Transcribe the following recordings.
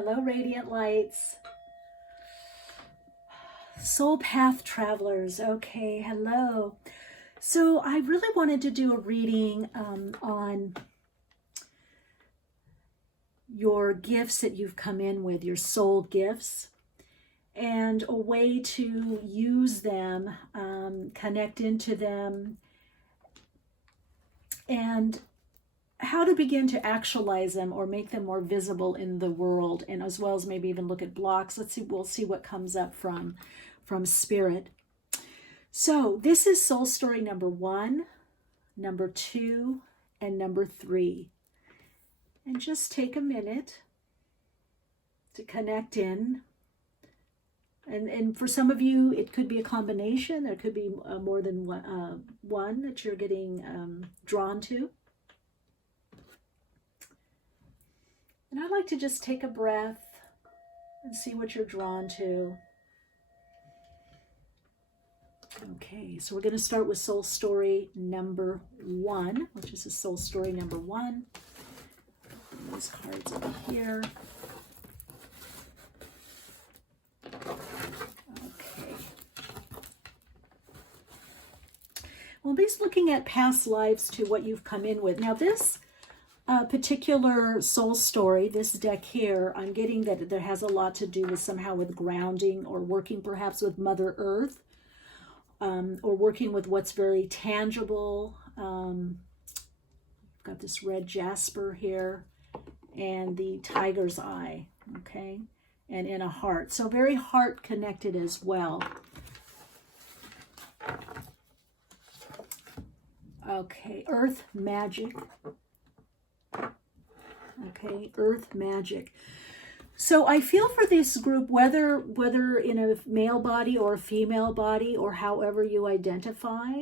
Hello, Radiant Lights. Soul Path Travelers. Okay, hello. So I really wanted to do a reading on your gifts that you've come in with, your soul gifts, and a way to use them, connect into them, and how to begin to actualize them or make them more visible in the world, and as well as maybe even look at blocks. Let's see, we'll see what comes up from Spirit. So this is soul story number 1, number 2, and number 3. And just take a minute to connect in. And for some of you, it could be a combination. There could be more than one that you're getting drawn to. And I'd like to just take a breath and see what you're drawn to. Okay, so we're going to start with soul story number 1, which is a soul story number 1. These cards over here. Okay. Well, based looking at past lives to what you've come in with. Now this particular soul story, this deck here, I'm getting that there has a lot to do with somehow with grounding or working perhaps with Mother Earth, or working with what's very tangible. Got this red jasper here and the tiger's eye, okay, and in a heart. So very heart connected as well. Okay, earth magic. Okay, earth magic. So I feel for this group, whether in a male body or a female body or however you identify,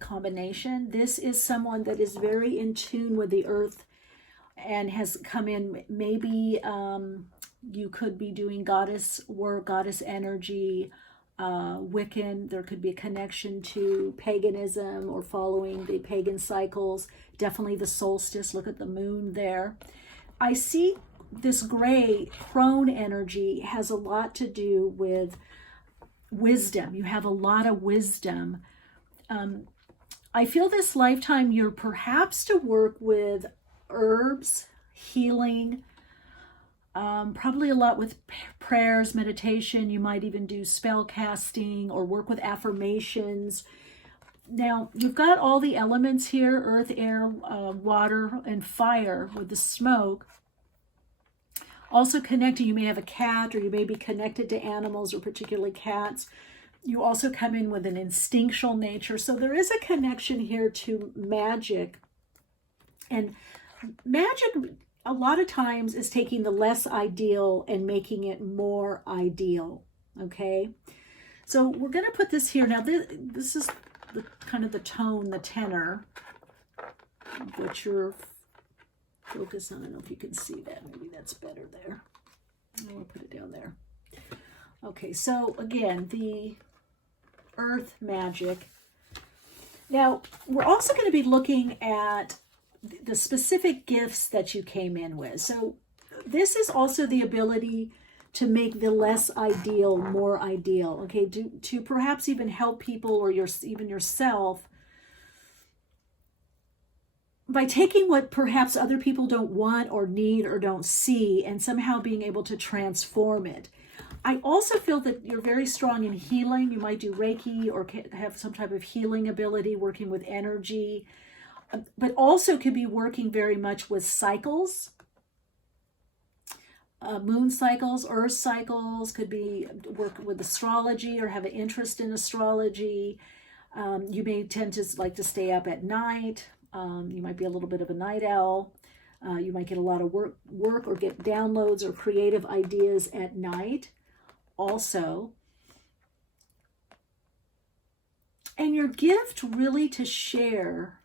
combination, this is someone that is very in tune with the earth and has come in. Maybe you could be doing goddess work, goddess energy, Wiccan. There could be a connection to paganism or following the pagan cycles. Definitely the solstice. Look at the moon there. I see this gray crone energy has a lot to do with wisdom. You have a lot of wisdom. I feel this lifetime you're perhaps to work with herbs, healing, probably a lot with prayers, meditation. You might even do spell casting or work with affirmations. Now, you've got all the elements here, earth, air, water, and fire with the smoke. Also connected, you may have a cat, or you may be connected to animals, or particularly cats. You also come in with an instinctual nature. So there is a connection here to magic. And magic, a lot of times, is taking the less ideal and making it more ideal, okay? So we're going to put this here. Now, this is the kind of the tone, the tenor of what you're focused on. I don't know if you can see that. Maybe that's better there. I'm going to put it down there. Okay, so again, the earth magic. Now, we're also going to be looking at the specific gifts that you came in with. So this is also the ability to make the less ideal more ideal, okay, to perhaps even help people or even yourself by taking what perhaps other people don't want or need or don't see and somehow being able to transform it. I also feel that you're very strong in healing. You might do Reiki or have some type of healing ability, working with energy, but also could be working very much with cycles, moon cycles, earth cycles, could be work with astrology or have an interest in astrology. You may tend to like to stay up at night. You might be a little bit of a night owl. You might get a lot of work or get downloads or creative ideas at night also. And your gift really to share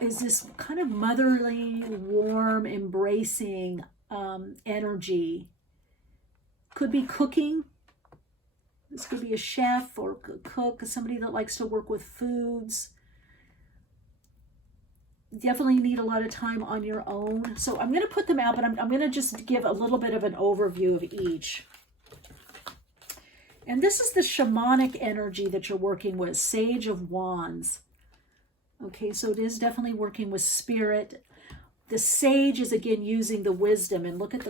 is this kind of motherly, warm, embracing energy. Could be cooking. This could be a chef or a cook, somebody that likes to work with foods. definitely need a lot of time on your own. So I'm going to put them out, but I'm going to just give a little bit of an overview of each. And this is the shamanic energy that you're working with, Sage of Wands. Okay, so it is definitely working with spirit. The sage is again using the wisdom, and look at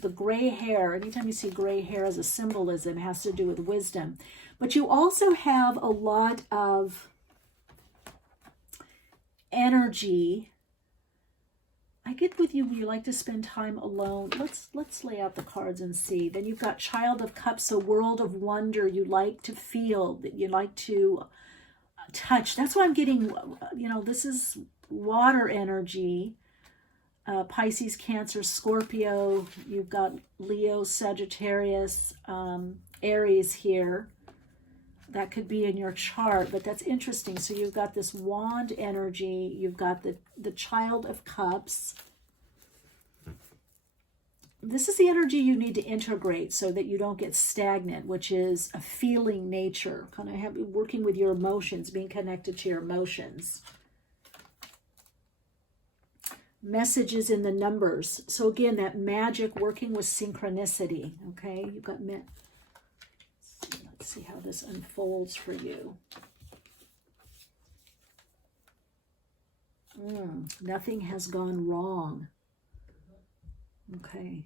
the gray hair. Anytime you see gray hair as a symbolism, it has to do with wisdom. But you also have a lot of energy. I get with you, you like to spend time alone. Let's lay out the cards and see. Then you've got Child of Cups, a world of wonder. You like to feel, that you like to touch. That's why I'm getting, you know, this is water energy. Pisces, Cancer, Scorpio. You've got Leo, Sagittarius, Aries here. That could be in your chart, but that's interesting. So you've got this wand energy. You've got the Child of Cups. This is the energy you need to integrate so that you don't get stagnant, which is a feeling nature, kind of working with your emotions, being connected to your emotions. Messages in the numbers. So again, that magic working with synchronicity. Okay, you've got let's see how this unfolds for you. Nothing has gone wrong. Okay,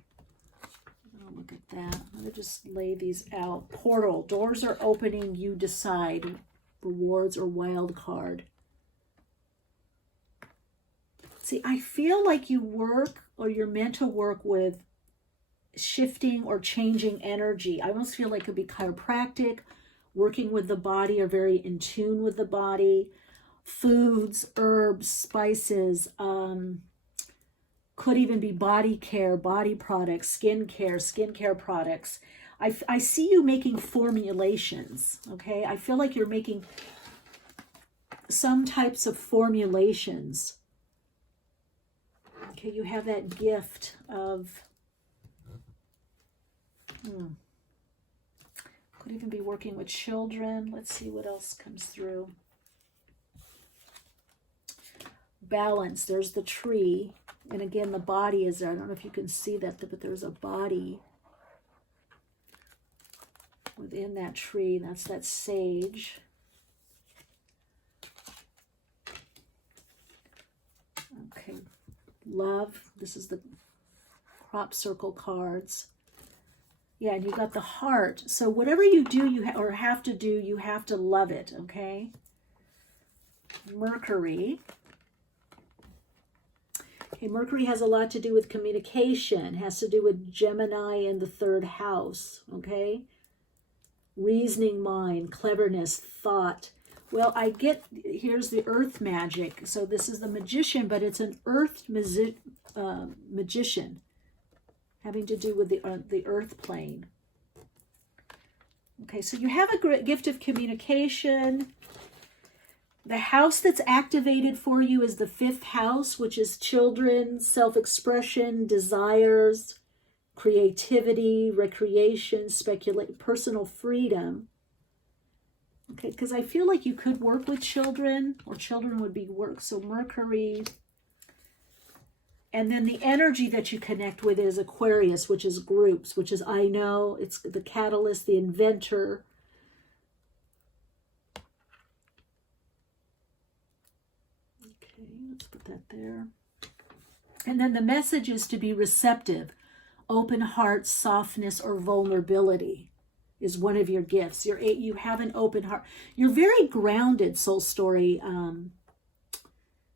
I'll look at that. I'm going to just lay these out. Portal. Doors are opening. You decide. Rewards or wild card. See, I feel like you work, or you're meant to work with shifting or changing energy. I almost feel like it could be chiropractic, working with the body, or very in tune with the body. Foods, herbs, spices, could even be body care, body products, skincare products. I see you making formulations, okay? I feel like you're making some types of formulations. Okay, you have that gift of, could even be working with children. Let's see what else comes through. Balance, there's the tree. And again, the body is there. I don't know if you can see that, but there's a body within that tree. That's that sage. Okay. Love, this is the crop circle cards. Yeah, and you got the heart. So whatever you do, or have to do, you have to love it, okay? Mercury. Okay, Mercury has a lot to do with communication, has to do with Gemini in the 3rd house, okay? Reasoning mind, cleverness, thought. Well, I get, here's the earth magic. So this is the magician, but it's an earth magician having to do with the earth plane. Okay, so you have a great gift of communication. The house that's activated for you is the 5th house, which is children, self-expression, desires, creativity, recreation, personal freedom. Okay, because I feel like you could work with children, or children would be work. So Mercury. And then the energy that you connect with is Aquarius, which is groups, which is I know, it's the catalyst, the inventor. Okay, let's put that there. And then the message is to be receptive, open heart, softness, or vulnerability. Is one of your gifts. You have an open heart. You're very grounded, soul story.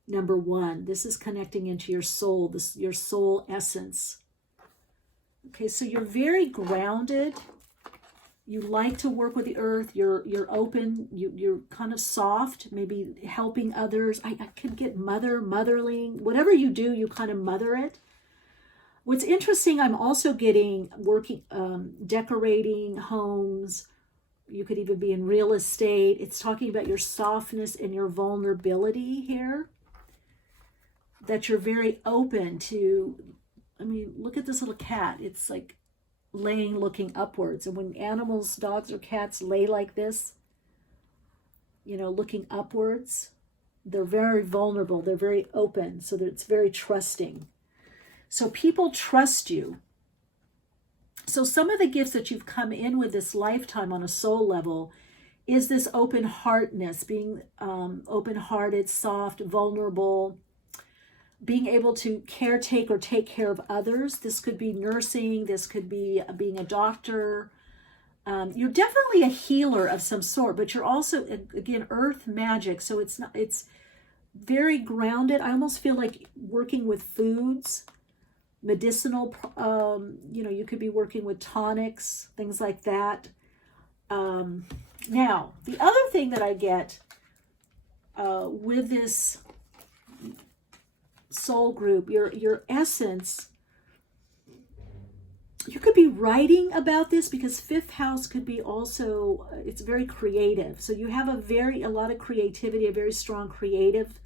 Number 1, this is connecting into your soul, your soul essence. Okay, so you're very grounded. You like to work with the earth. You're open. You're kind of soft. Maybe helping others. I could get motherling. Whatever you do, you kind of mother it. What's interesting, I'm also getting working, decorating homes. You could even be in real estate. It's talking about your softness and your vulnerability here. That you're very open to, I mean, look at this little cat. It's like laying, looking upwards. And when animals, dogs or cats lay like this, you know, looking upwards, They're very vulnerable. They're very open. So that it's very trusting. So people trust you. So some of the gifts that you've come in with this lifetime on a soul level is this open-heartedness, being open-hearted, soft, vulnerable, being able to caretake or take care of others. This could be nursing. This could be being a doctor. You're definitely a healer of some sort, but you're also, again, earth magic. So it's very grounded. I almost feel like working with foods, medicinal, you could be working with tonics, things like that. Now, the other thing that I get with this soul group, your essence, you could be writing about this, because fifth house could be also, it's very creative. So you have a lot of creativity, a very strong creative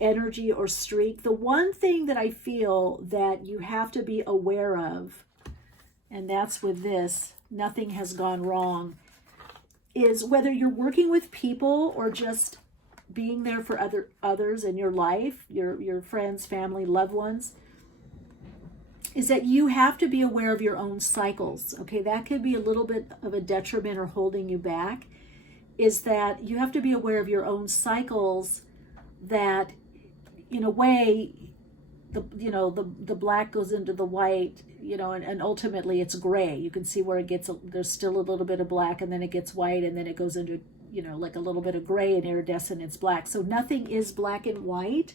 energy or streak. The one thing that I feel that you have to be aware of, and that's with this, nothing has gone wrong, is whether you're working with people or just being there for others in your life, your friends, family, loved ones, is that you have to be aware of your own cycles. Okay, that could be a little bit of a detriment or holding you back, is that you have to be aware of your own cycles, that in a way the black goes into the white, and ultimately it's gray. You can see where there's still a little bit of black, and then it gets white, and then it goes into like a little bit of gray, and iridescent, it's black. So nothing is black and white.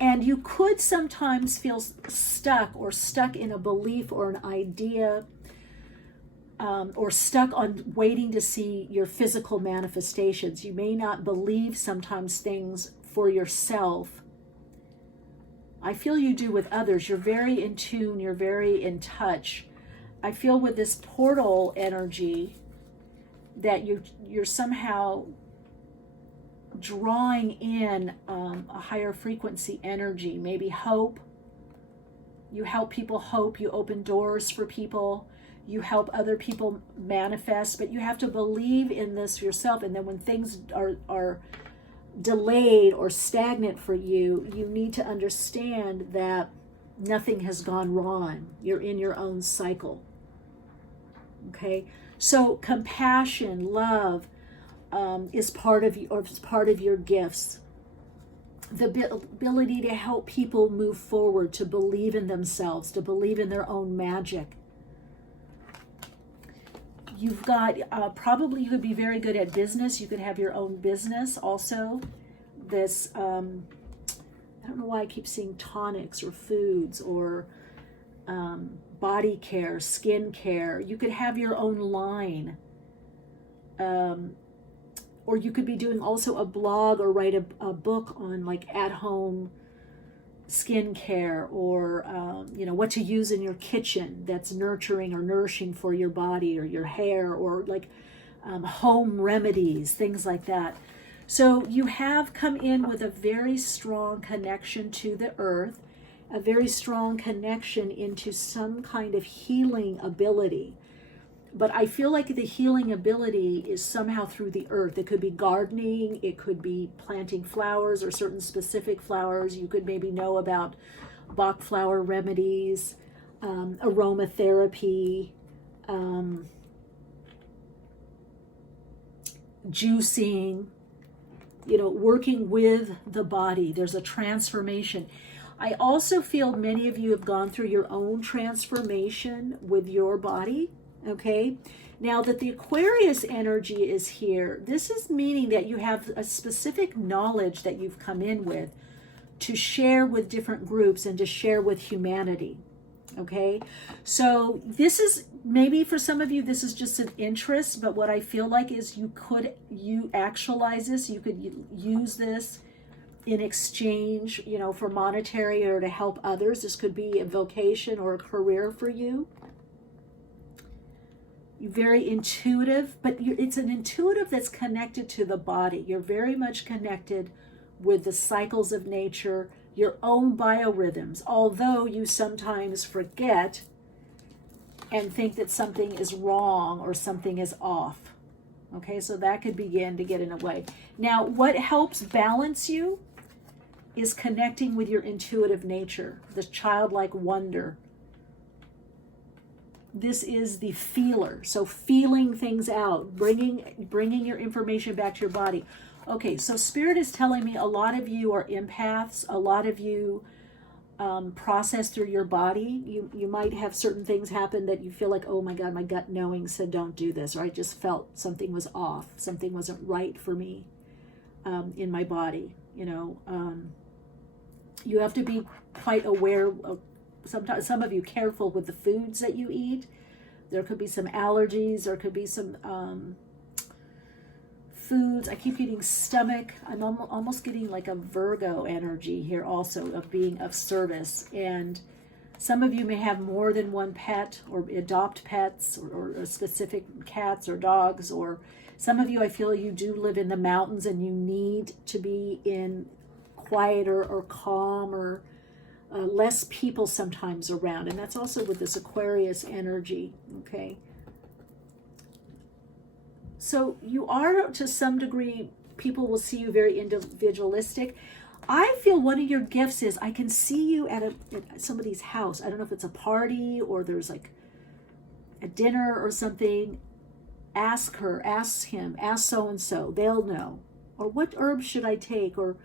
And you could sometimes feel stuck in a belief or an idea, or stuck on waiting to see your physical manifestations. You may not believe sometimes things for yourself. I feel you do with others. You're very in tune. You're very in touch. I feel with this portal energy that you're somehow drawing in a higher frequency energy, maybe hope. You help people hope. You open doors for people. You help other people manifest, but you have to believe in this yourself. And then when things are delayed or stagnant for you, you need to understand that nothing has gone wrong. You're in your own cycle. Okay? So compassion, love, is part of your gifts. The ability to help people move forward, to believe in themselves, to believe in their own magic. You've got, probably you could be very good at business. You could have your own business also. This, I don't know why I keep seeing tonics or foods or body care, skin care. You could have your own line. Or you could be doing also a blog or write a book on like at-home skincare, or what to use in your kitchen that's nurturing or nourishing for your body or your hair, or like home remedies, things like that. So you have come in with a very strong connection to the earth, a very strong connection into some kind of healing ability. But I feel like the healing ability is somehow through the earth. It could be gardening. It could be planting flowers or certain specific flowers. You could maybe know about Bach flower remedies, aromatherapy, juicing, working with the body. There's a transformation. I also feel many of you have gone through your own transformation with your body. Okay, now that the Aquarius energy is here, this is meaning that you have a specific knowledge that you've come in with to share with different groups and to share with humanity. Okay, so this is, maybe for some of you, this is just an interest, but what I feel like is you actualize this, you could use this in exchange, for monetary or to help others. This could be a vocation or a career for you. You're very intuitive, but it's an intuitive that's connected to the body. You're very much connected with the cycles of nature, your own biorhythms, although you sometimes forget and think that something is wrong or something is off. Okay, so that could begin to get in the way. Now, what helps balance you is connecting with your intuitive nature, this childlike wonder. This is the feeler. So feeling things out, bringing your information back to your body. Okay, so Spirit is telling me a lot of you are empaths. A lot of you process through your body. You might have certain things happen that you feel like, oh my God, my gut knowing said don't do this, or I just felt something was off, something wasn't right for me in my body. You have to be quite aware of, sometimes some of you, careful with the foods that you eat. There could be some allergies, there could be some foods. I keep getting stomach. I'm almost getting like a Virgo energy here also, of being of service. And some of you may have more than one pet, or adopt pets, or specific cats or dogs, or some of you, I feel you do live in the mountains and you need to be in quieter or calm, or less people sometimes around. And that's also with this Aquarius energy, okay? So you are, to some degree, people will see you very individualistic. I feel one of your gifts is I can see you at somebody's house. I don't know if it's a party or there's like a dinner or something. Ask her, ask him, ask so-and-so. They'll know. Or what herbs should I take? Or,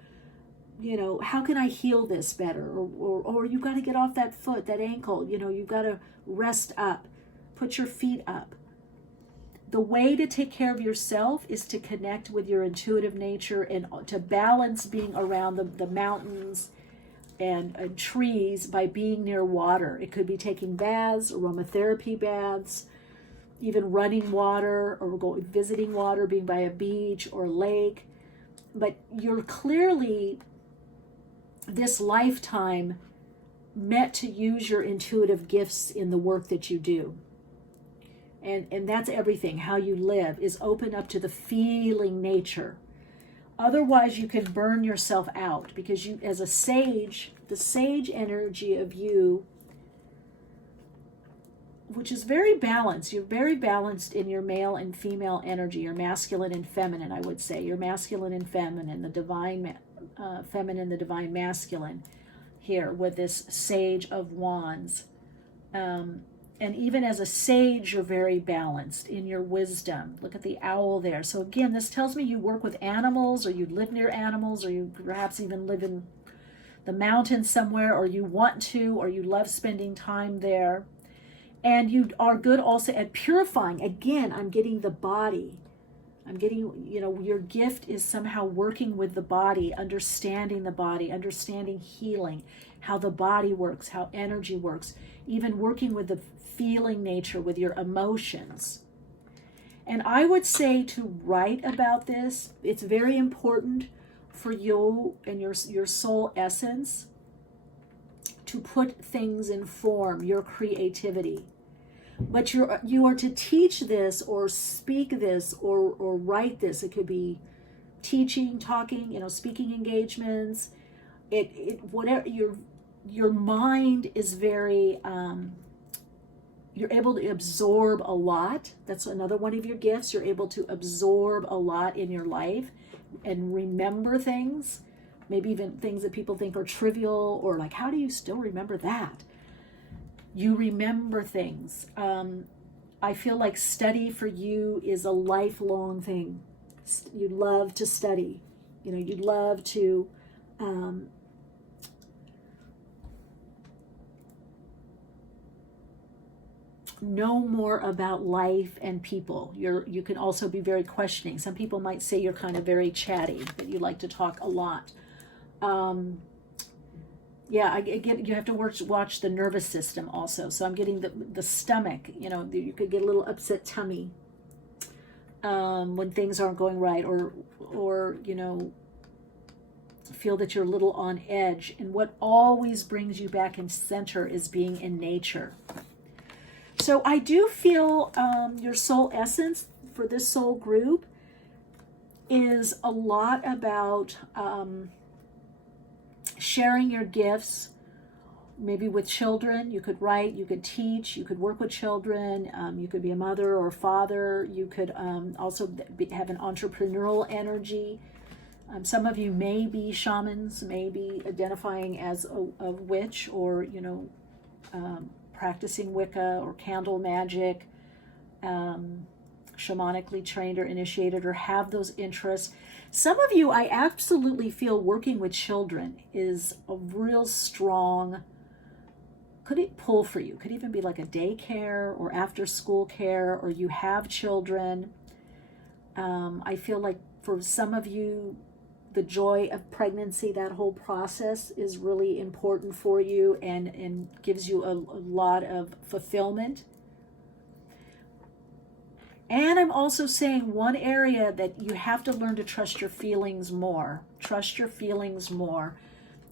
how can I heal this better? Or you got to get off that foot, that ankle. You've got to rest up. Put your feet up. The way to take care of yourself is to connect with your intuitive nature and to balance being around the mountains and trees by being near water. It could be taking baths, aromatherapy baths, even running water, or visiting water, being by a beach or lake. But you're clearly, this lifetime, meant to use your intuitive gifts in the work that you do. And that's everything. How you live is open up to the feeling nature. Otherwise, you can burn yourself out, because you, as a sage, the sage energy of you, which is very balanced. You're very balanced in your male and female energy. You're masculine and feminine, I would say. You're masculine and feminine, the divine feminine, the divine masculine here with this Sage of Wands. And even as a sage, you're very balanced in your wisdom. Look at the owl there. So again, this tells me you work with animals, or you live near animals, or you perhaps even live in the mountains somewhere, or you want to, or you love spending time there. And you are good also at purifying. Again, I'm getting the body. I'm getting, your gift is somehow working with the body, understanding the body, understanding healing, how the body works, how energy works, even working with the feeling nature, with your emotions. And I would say to write about this. It's very important for you and your soul essence to put things in form, your creativity. But you are to teach this, or speak this, or write this. It could be teaching, talking, speaking engagements. Whatever, your mind is very, you're able to absorb a lot. That's another one of your gifts. You're able to absorb a lot in your life and remember things, maybe even things that people think are trivial, or like, how do you still remember that? You remember things. I feel like study for you is a lifelong thing. You love to study. You love to know more about life and people. You can also be very questioning. Some people might say you're kind of very chatty, that you like to talk a lot. I get, you have to watch the nervous system also. So I'm getting the stomach, you could get a little upset tummy when things aren't going right, or feel that you're a little on edge. And what always brings you back in center is being in nature. So I do feel your soul essence for this soul group is a lot about sharing your gifts maybe with children. You could write, you could teach, you could work with children, you could be a mother or father. You could also have an entrepreneurial energy. Some of you may be shamans, may be identifying as a witch, or, you know, practicing Wicca or candle magic, shamanically trained or initiated, or have those interests. Some of you, I absolutely feel working with children is a real strong, could it pull for you? Could even be like a daycare or after school care, or you have children. I feel like for some of you, the joy of pregnancy, that whole process is really important for you, and gives you a lot of fulfillment. And I'm also saying one area that you have to learn to trust your feelings more. Trust your feelings more.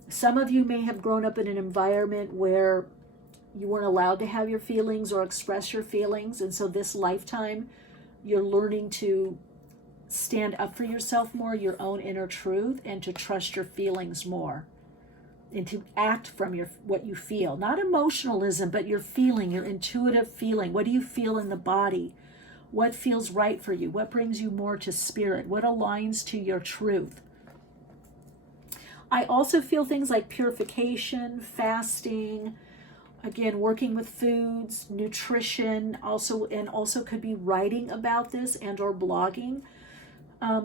Some of you may have grown up in an environment where you weren't allowed to have your feelings or express your feelings. And so this lifetime, you're learning to stand up for yourself more, your own inner truth, and to trust your feelings more. And to act from what you feel. Not emotionalism, but your feeling, your intuitive feeling. What do you feel in the body? What feels right for you? What brings you more to spirit? What aligns to your truth? I also feel things like purification, fasting, again, working with foods, nutrition, also could be writing about this and or blogging.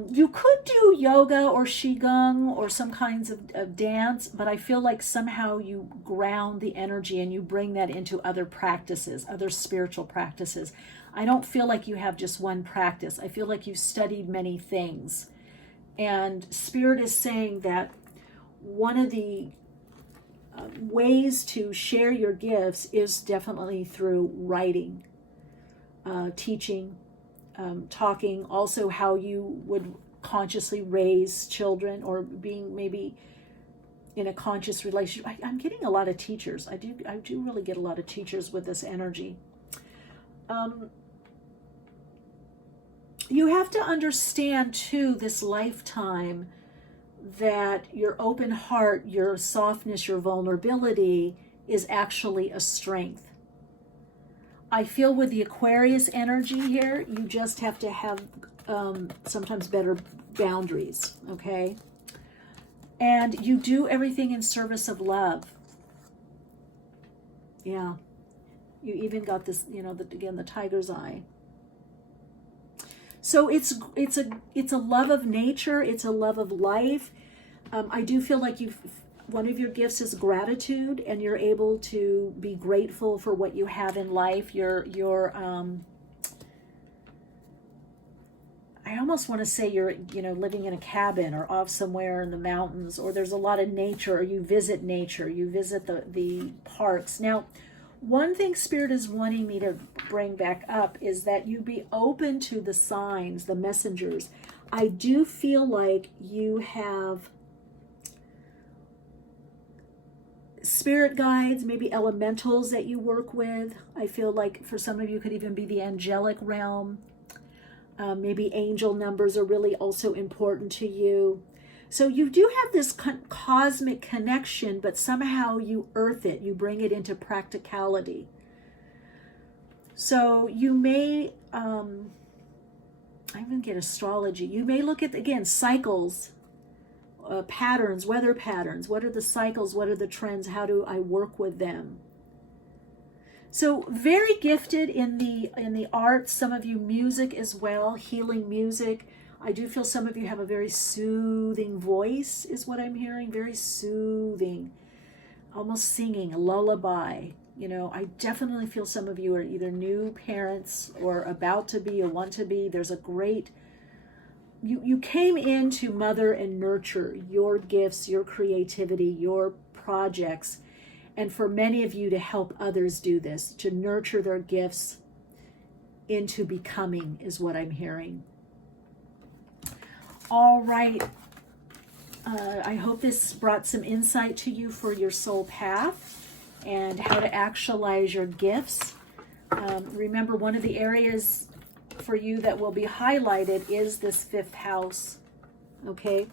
You could do yoga or qigong or some kinds of dance, but I feel like somehow you ground the energy and you bring that into other practices, other spiritual practices. I don't feel like you have just one practice. I feel like you've studied many things. And Spirit is saying that one of the ways to share your gifts is definitely through writing, teaching, talking, also how you would consciously raise children, or being maybe in a conscious relationship. I'm getting a lot of teachers. I do really get a lot of teachers with this energy. You have to understand too, this lifetime, that your open heart, your softness, your vulnerability is actually a strength. I feel with the Aquarius energy here, you just have to have sometimes better boundaries, okay? And you do everything in service of love. Yeah. You even got this, you know, again, the tiger's eye. So it's a love of nature. It's a love of life. I do feel like one of your gifts is gratitude, and you're able to be grateful for what you have in life. I almost want to say you're, you know, living in a cabin or off somewhere in the mountains, or there's a lot of nature, or you visit nature, you visit the parks. Now, one thing Spirit is wanting me to bring back up is that you be open to the signs, the messengers. I do feel like you have spirit guides, maybe elementals that you work with. I feel like for some of you could even be the angelic realm. Maybe angel numbers are really also important to you. So you do have this cosmic connection, but somehow you earth it, you bring it into practicality. So you may, I even get astrology. You may look at, again, cycles, patterns, weather patterns. What are the cycles? What are the trends? How do I work with them? So very gifted in the arts. Some of you music as well, healing music. I do feel some of you have a very soothing voice, is what I'm hearing. Very soothing, almost singing a lullaby. You know, I definitely feel some of you are either new parents or about to be or want to be. There's a great, you came in to mother and nurture your gifts, your creativity, your projects. And for many of you to help others do this, to nurture their gifts into becoming, is what I'm hearing. All right. I hope this brought some insight to you for your soul path and how to actualize your gifts. Remember, one of the areas for you that will be highlighted is this 5th house. Okay?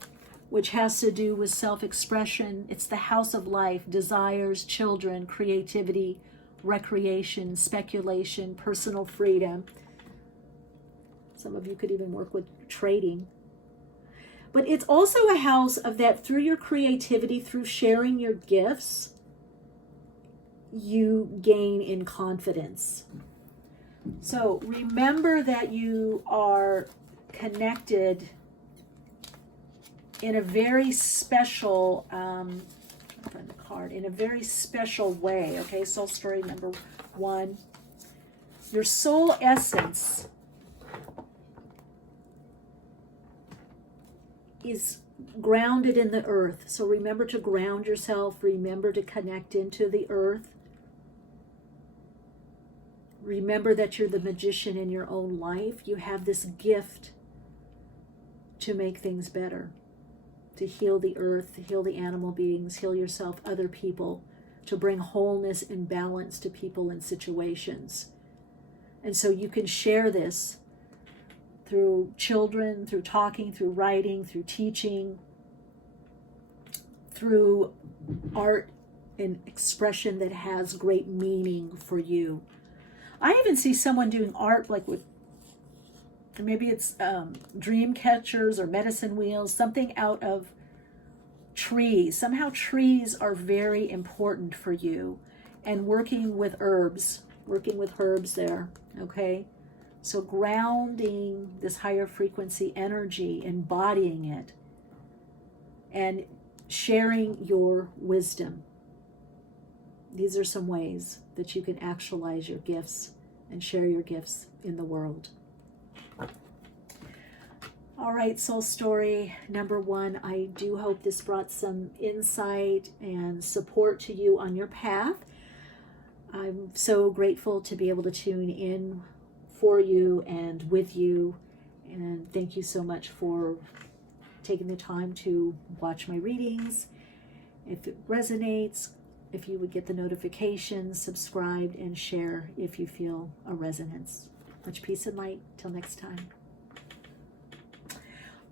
which has to do with self-expression. It's the house of life, desires, children, creativity, recreation, speculation, personal freedom. Some of you could even work with trading. But it's also a house of that through your creativity, through sharing your gifts, you gain in confidence. So remember that you are connected in a very special, find the card, in a very special way. Okay, soul story number 1. Your soul essence is grounded in the earth. So remember to ground yourself. Remember to connect into the earth. Remember that you're the magician in your own life. You have this gift to make things better, to heal the earth, to heal the animal beings, heal yourself, other people, to bring wholeness and balance to people and situations. And so you can share this through children, through talking, through writing, through teaching, through art and expression that has great meaning for you. I even see someone doing art like with, maybe it's dream catchers or medicine wheels, something out of trees. Somehow trees are very important for you. And working with herbs there, okay? So grounding this higher frequency energy, embodying it, and sharing your wisdom. These are some ways that you can actualize your gifts and share your gifts in the world. All right, soul story number 1. I do hope this brought some insight and support to you on your path. I'm so grateful to be able to tune in for you and with you. And thank you so much for taking the time to watch my readings. If it resonates, if you would get the notifications, subscribe, and share if you feel a resonance. Much peace and light. Till next time.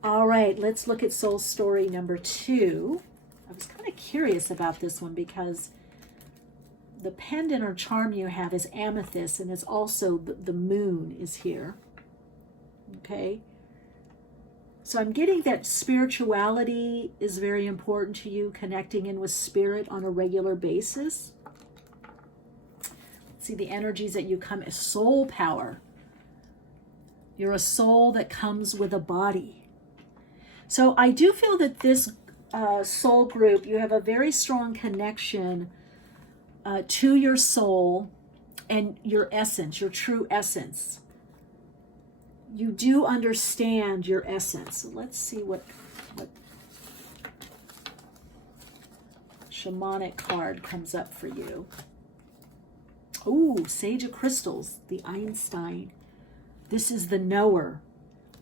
All right, let's look at soul story number 2. I was kind of curious about this one because the pendant or charm you have is amethyst, and it's also the moon is here. Okay? So I'm getting that spirituality is very important to you, connecting in with spirit on a regular basis. See the energies that you come as soul power. You're a soul that comes with a body. So I do feel that this soul group, you have a very strong connection to your soul and your essence, your true essence. You do understand your essence. So let's see what shamanic card comes up for you. Oh, Sage of Crystals, the Einstein. This is the knower.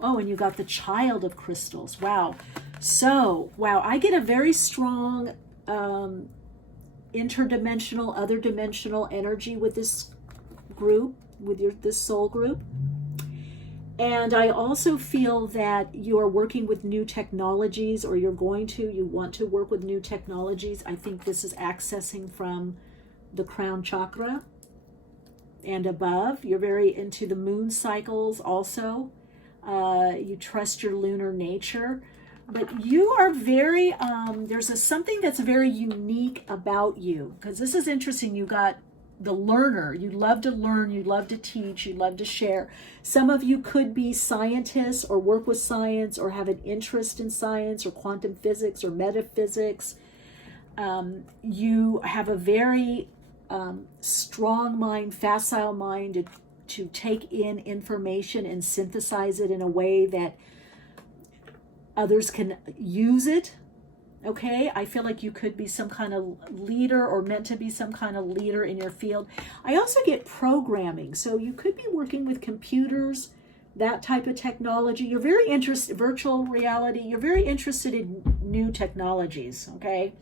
Oh, and you got the Child of Crystals. Wow. So, wow, I get a very strong interdimensional, other dimensional energy with this group, with this soul group. And I also feel that you are working with new technologies, or you want to work with new technologies. I think this is accessing from the crown chakra and above. You're very into the moon cycles also. You trust your lunar nature. But you are very, there's something that's very unique about you. Because this is interesting. You got the learner. You love to learn. You love to teach. You love to share. Some of you could be scientists or work with science or have an interest in science or quantum physics or metaphysics. You have a very strong mind, facile mind to take in information and synthesize it in a way that others can use it. Okay, I feel like you could be some kind of leader or meant to be some kind of leader in your field. I also get programming. So you could be working with computers, that type of technology. You're very interested, virtual reality. You're very interested in new technologies, okay?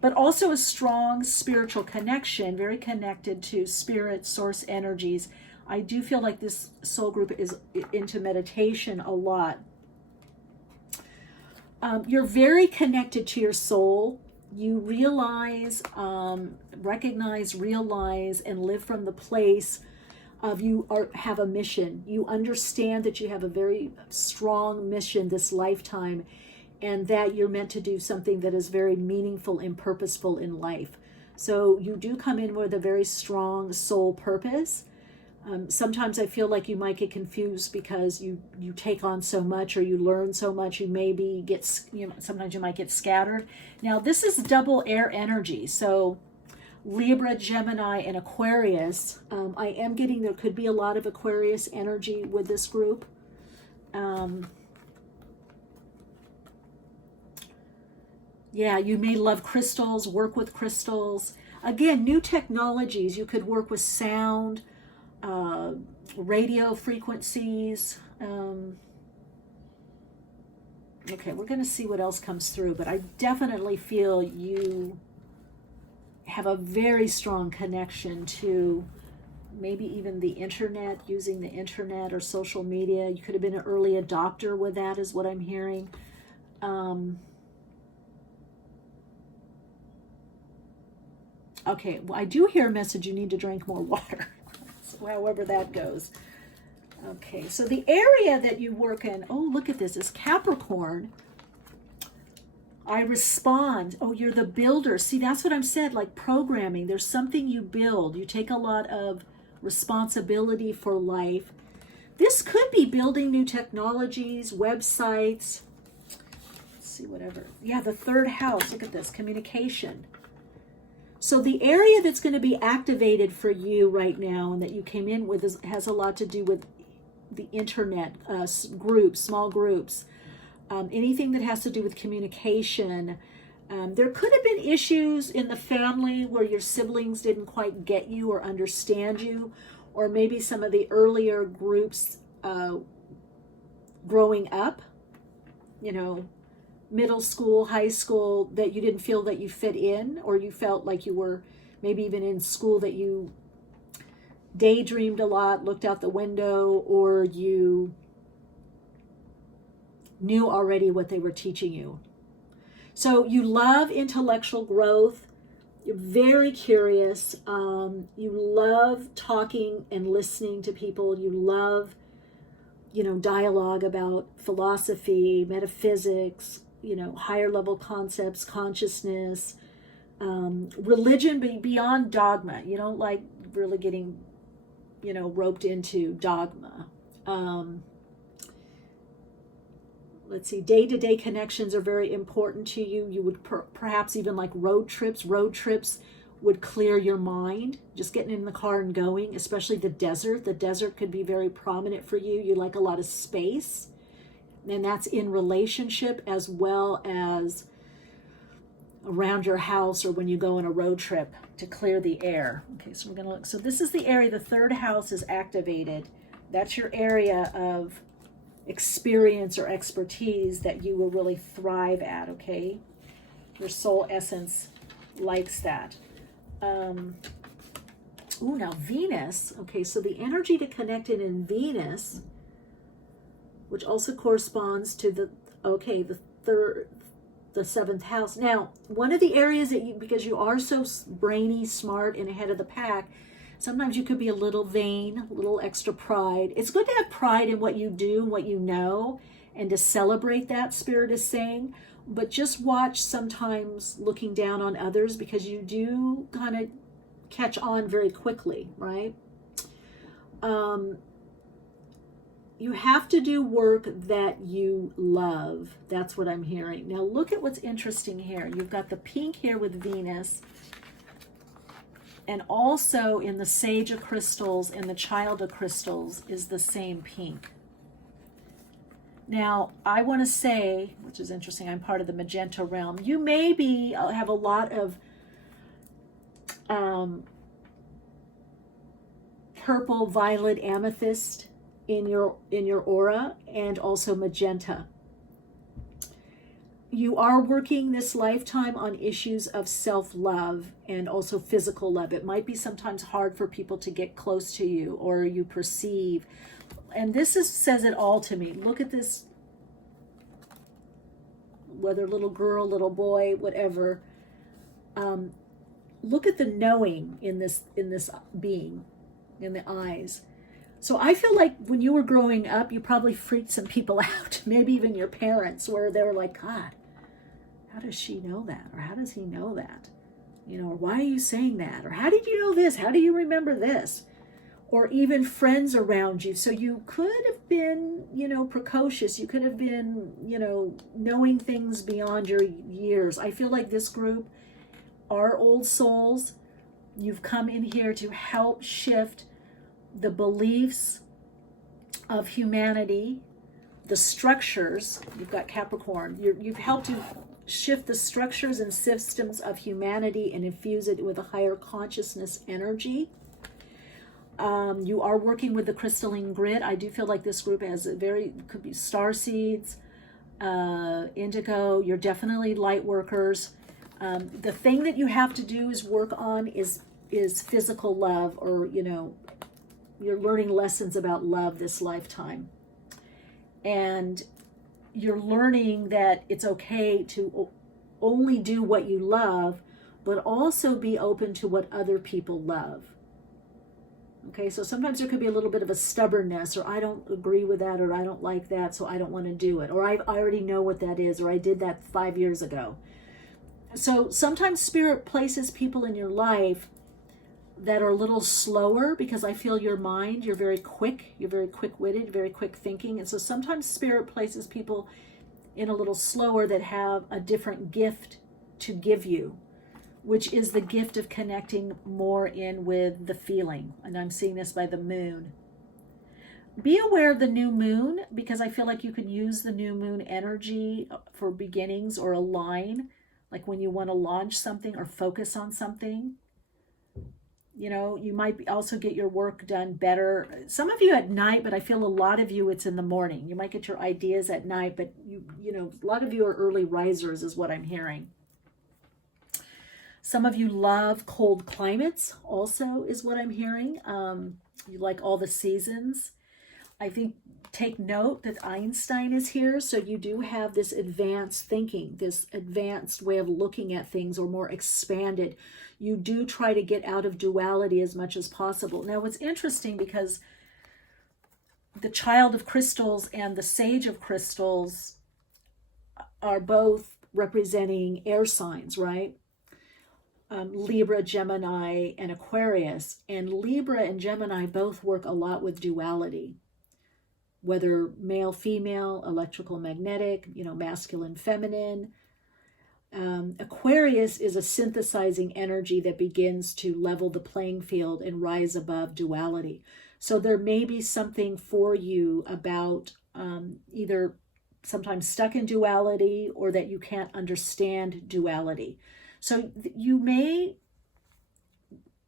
But also a strong spiritual connection, very connected to spirit, source energies. I do feel like this soul group is into meditation a lot. You're very connected to your soul. You realize, recognize, realize, and live from the place of have a mission. You understand that you have a very strong mission this lifetime, and that you're meant to do something that is very meaningful and purposeful in life. So you do come in with a very strong soul purpose. Sometimes I feel like you might get confused because you take on so much or you learn so much. You maybe sometimes you might get scattered. Now this is double air energy. So Libra, Gemini, and Aquarius. I am getting there could be a lot of Aquarius energy with this group. Yeah, you may love crystals, work with crystals. Again, new technologies. You could work with sound, radio frequencies. Okay, we're going to see what else comes through, but I definitely feel you have a very strong connection to maybe even the internet, using the internet or social media. You could have been an early adopter with that, is what I'm hearing. Okay, well, I do hear a message, you need to drink more water. So however that goes. Okay, so the area that you work in, oh, look at this, is Capricorn. I respond. Oh, you're the builder. See, that's what I'm said, like programming. There's something you build. You take a lot of responsibility for life. This could be building new technologies, websites. Let's see, whatever. Yeah, the third house. Look at this, communication. So the area that's going to be activated for you right now and that you came in with has a lot to do with the internet, groups, small groups, anything that has to do with communication. There could have been issues in the family where your siblings didn't quite get you or understand you, or maybe some of the earlier groups growing up, middle school, high school, that you didn't feel that you fit in, or you felt like you were maybe even in school that you daydreamed a lot, looked out the window, or you knew already what they were teaching you. So you love intellectual growth. You're very curious. You love talking and listening to people. You love, dialogue about philosophy, metaphysics, higher level concepts, consciousness, religion, but beyond dogma. You don't like really getting, roped into dogma. Let's see, day-to-day connections are very important to you. You would perhaps even like road trips. Road trips would clear your mind, just getting in the car and going, especially the desert. The desert could be very prominent for you. You like a lot of space. And that's in relationship as well as around your house or when you go on a road trip to clear the air. Okay, so we're going to look. So this is the area, the third house is activated. That's your area of experience or expertise that you will really thrive at, okay? Your soul essence likes that. Now Venus. Okay, so the energy to connect it in Venus, which also corresponds to the seventh house. Now, one of the areas that because you are so brainy, smart, and ahead of the pack, sometimes you could be a little vain, a little extra pride. It's good to have pride in what you do, what you know, and to celebrate that, Spirit is saying. But just watch sometimes looking down on others, because you do kind of catch on very quickly, right? You have to do work that you love. That's what I'm hearing. Now look at what's interesting here. You've got the pink here with Venus, and also in the Sage of Crystals and the Child of Crystals is the same pink. Now, I want to say, which is interesting, I'm part of the magenta realm. You maybe have a lot of purple, violet, amethyst in your aura, and also magenta. You are working this lifetime on issues of self-love and also physical love. It might be sometimes hard for people to get close to you, or you perceive. And this says it all to me. Look at this whether little girl, little boy, whatever, look at the knowing in this being, in the eyes. So I feel like when you were growing up, you probably freaked some people out, maybe even your parents, where they were like, God, how does she know that? Or how does he know that? You know, or why are you saying that? Or how did you know this? How do you remember this? Or even friends around you. So you could have been, you know, precocious. You could have been, you know, knowing things beyond your years. I feel like this group are old souls. You've come in here to help shift the beliefs of humanity, the structures. You've got Capricorn. You've helped to shift the structures and systems of humanity and infuse it with a higher consciousness energy. You are working with the crystalline grid. I do feel like this group has could be star seeds, indigo. You're definitely light workers. The thing that you have to do is work on is physical love, or, you know, you're learning lessons about love this lifetime. And you're learning that it's okay to only do what you love, but also be open to what other people love. Okay, so sometimes there could be a little bit of a stubbornness, or I don't agree with that, or I don't like that, so I don't want to do it, or I already know what that is, or I did that 5 years ago. So sometimes Spirit places people in your life that are a little slower, because I feel your mind, you're very quick-witted, very quick thinking. And so sometimes Spirit places people in a little slower that have a different gift to give you, which is the gift of connecting more in with the feeling. And I'm seeing this by the moon. Be aware of the new moon, because I feel like you can use the new moon energy for beginnings, or align, like when you want to launch something or focus on something. You know, you might also get your work done better. Some of you at night, but I feel a lot of you, it's in the morning. You might get your ideas at night, but you know, a lot of you are early risers is what I'm hearing. Some of you love cold climates also is what I'm hearing. You like all the seasons. I think, take note that Einstein is here. So you do have this advanced thinking, this advanced way of looking at things, or more expanded. You do try to get out of duality as much as possible. Now, what's interesting, because the Child of Crystals and the Sage of Crystals are both representing air signs, right? Libra, Gemini, and Aquarius. And Libra and Gemini both work a lot with duality, whether male, female, electrical, magnetic, you know, masculine, feminine. Aquarius is a synthesizing energy that begins to level the playing field and rise above duality. So there may be something for you about either sometimes stuck in duality, or that you can't understand duality. So you may,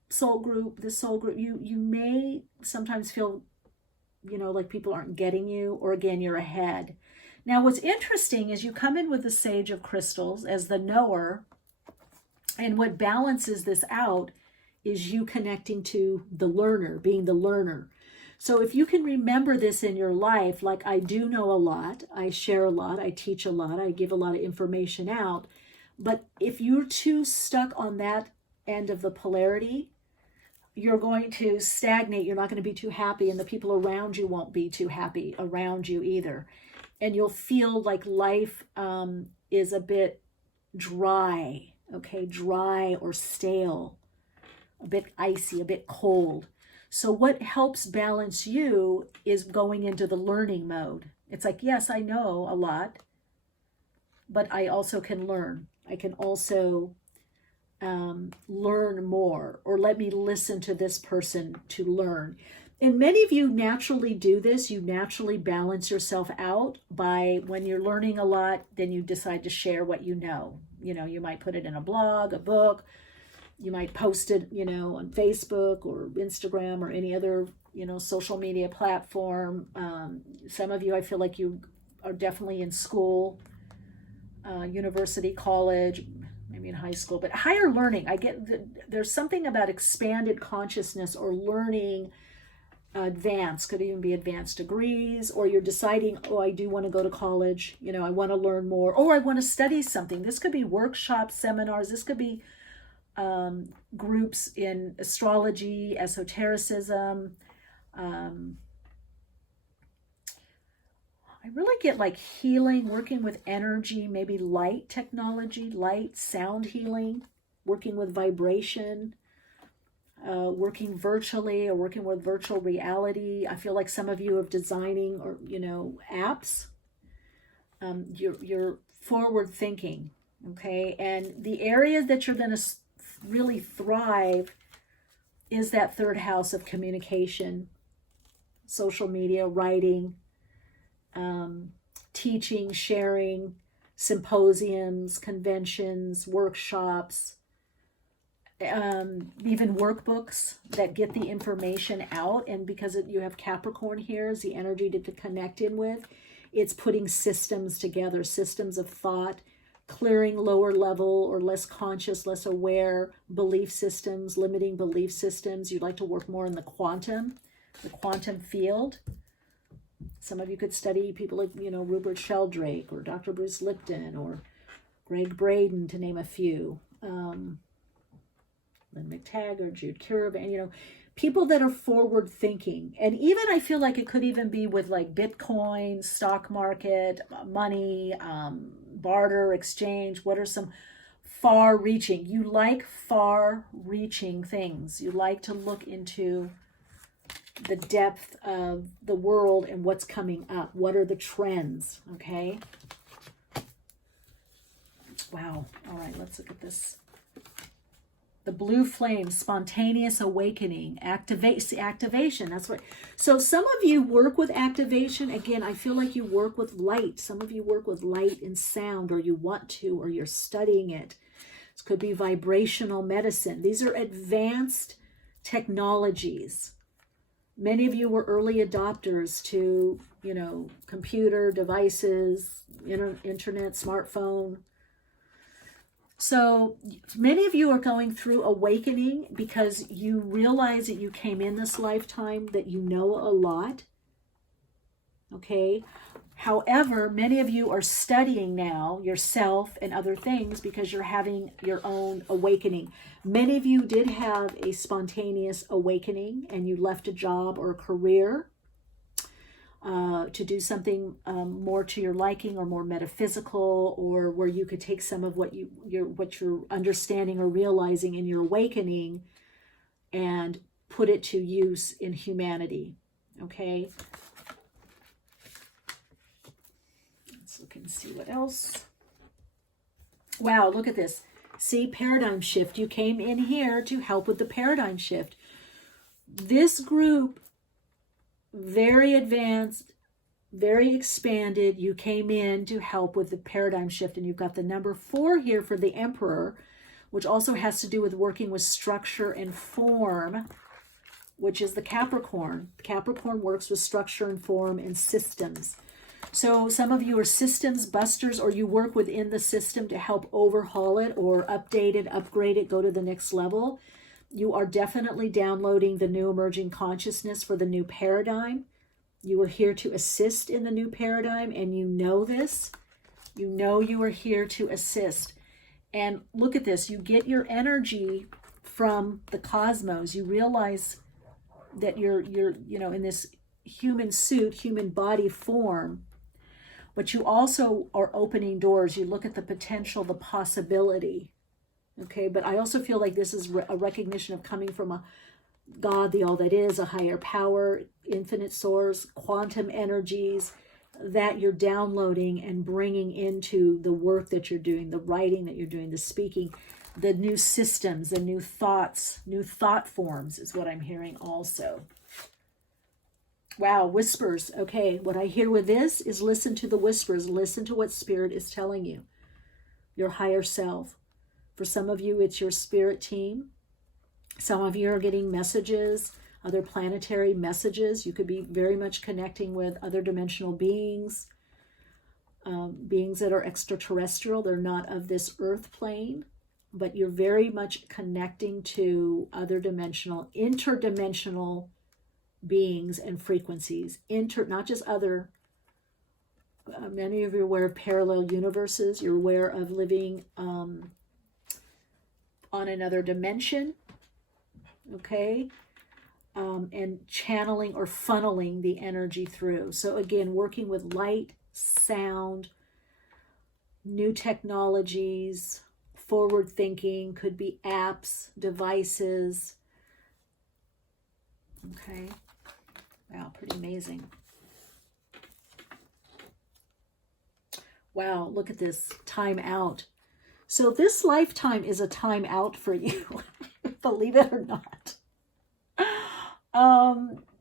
this soul group, you may sometimes feel, you know, like people aren't getting you, or again, you're ahead. Now, what's interesting is you come in with the Sage of Crystals as the knower, and what balances this out is you connecting to the learner, being the learner. So if you can remember this in your life, like, I do know a lot, I share a lot, I teach a lot, I give a lot of information out, but if you're too stuck on that end of the polarity, you're going to stagnate, you're not going to be too happy, and the people around you won't be too happy around you either. And you'll feel like life is a bit dry, okay, dry or stale, a bit icy, a bit cold. So what helps balance you is going into the learning mode. It's like, yes, I know a lot, but I also can learn. I can also learn more, or let me listen to this person to learn. And many of you naturally do this. You naturally balance yourself out by, when you're learning a lot, then you decide to share what you know. You know, you might put it in a blog, a book, you might post it, you know, on Facebook or Instagram or any other, you know, social media platform. Some of you, I feel like you are definitely in school, university, college, maybe in high school, but higher learning. There's something about expanded consciousness, or learning advanced, could even be advanced degrees, or you're deciding, oh, I do want to go to college, I want to learn more, or I want to study something. This could be workshops, seminars, this could be groups in astrology, esotericism. I really get like healing, working with energy, maybe light technology, light, sound healing, working with vibration, working virtually or working with virtual reality. I feel like some of you are designing or, apps. You're forward thinking, okay? And the area that you're going to really thrive is that third house of communication, social media, writing, teaching, sharing, symposiums, conventions, workshops, even workbooks that get the information out. And because you have Capricorn here as the energy to connect in with, it's putting systems together, systems of thought, clearing lower level or less conscious, less aware belief systems, limiting belief systems. You'd like to work more in the quantum field. Some of you could study people like, Rupert Sheldrake or Dr. Bruce Lipton or Greg Braden, to name a few. Lynn McTaggart, Jude Currivan, people that are forward thinking. And even I feel like it could even be with like Bitcoin, stock market, money, barter, exchange. What are some far reaching? You like far reaching things. You like to look into the depth of the world and what's coming up. What are the trends? Okay. Wow. All right, let's look at this. The blue flame, spontaneous awakening, activation. That's what. So some of you work with activation. Again, I feel like you work with light. Some of you work with light and sound, or you want to, or you're studying it. This could be vibrational medicine. These are advanced technologies. Many of you were early adopters to, computer devices, internet, smartphone. So many of you are going through awakening because you realize that you came in this lifetime, that you know a lot. Okay. However, many of you are studying now yourself and other things because you're having your own awakening. Many of you did have a spontaneous awakening and you left a job or a career to do something more to your liking or more metaphysical, or where you could take some of what you're understanding or realizing in your awakening and put it to use in humanity. Okay. Let's look and see what else. Wow, look at this. See, paradigm shift. You came in here to help with the paradigm shift. This group, very advanced, very expanded. You came in to help with the paradigm shift, and you've got the number 4 here for the Emperor, which also has to do with working with structure and form, which is the Capricorn. Capricorn works with structure and form and systems. So some of you are systems busters, or you work within the system to help overhaul it or update it, upgrade it, go to the next level. You are definitely downloading the new emerging consciousness for the new paradigm. You are here to assist in the new paradigm, and you know this. You know you are here to assist. And look at this. You get your energy from the cosmos. You realize that you're in this human suit, human body form, but you also are opening doors. You look at the potential, the possibility. Okay, but I also feel like this is a recognition of coming from a God, the all that is, a higher power, infinite source, quantum energies that you're downloading and bringing into the work that you're doing, the writing that you're doing, the speaking, the new systems, the new thoughts, new thought forms is what I'm hearing also. Wow, whispers. Okay, what I hear with this is listen to the whispers. Listen to what Spirit is telling you, your higher self. For some of you, it's your spirit team. Some of you are getting messages, other planetary messages. You could be very much connecting with other dimensional beings, beings that are extraterrestrial. They're not of this earth plane, but you're very much connecting to other dimensional, interdimensional beings and frequencies, not just other. Many of you are aware of parallel universes. You're aware of living on another dimension, okay? And channeling or funneling the energy through. So again, working with light, sound, new technologies, forward thinking, could be apps, devices. Okay. Wow, pretty amazing. Wow, look at this, time out. So this lifetime is a time out for you, believe it or not.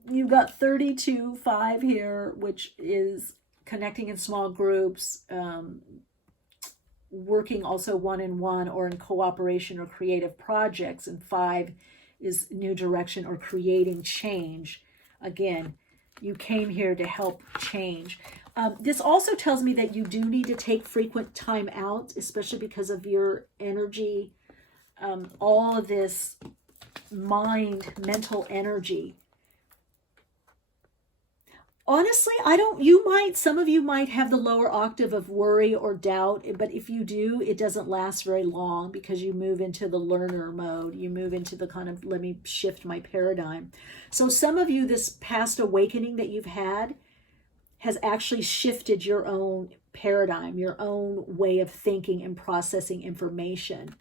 You've got 32-5 here, which is connecting in small groups, working also one-on-one or in cooperation or creative projects. And 5 is new direction or creating change. Again, you came here to help change. This also tells me that you do need to take frequent time out, especially because of your energy, all of this mental energy. Honestly, some of you might have the lower octave of worry or doubt, but if you do, it doesn't last very long because you move into the learner mode. You move into the kind of, let me shift my paradigm. So some of you, this past awakening that you've had has actually shifted your own paradigm, your own way of thinking and processing information.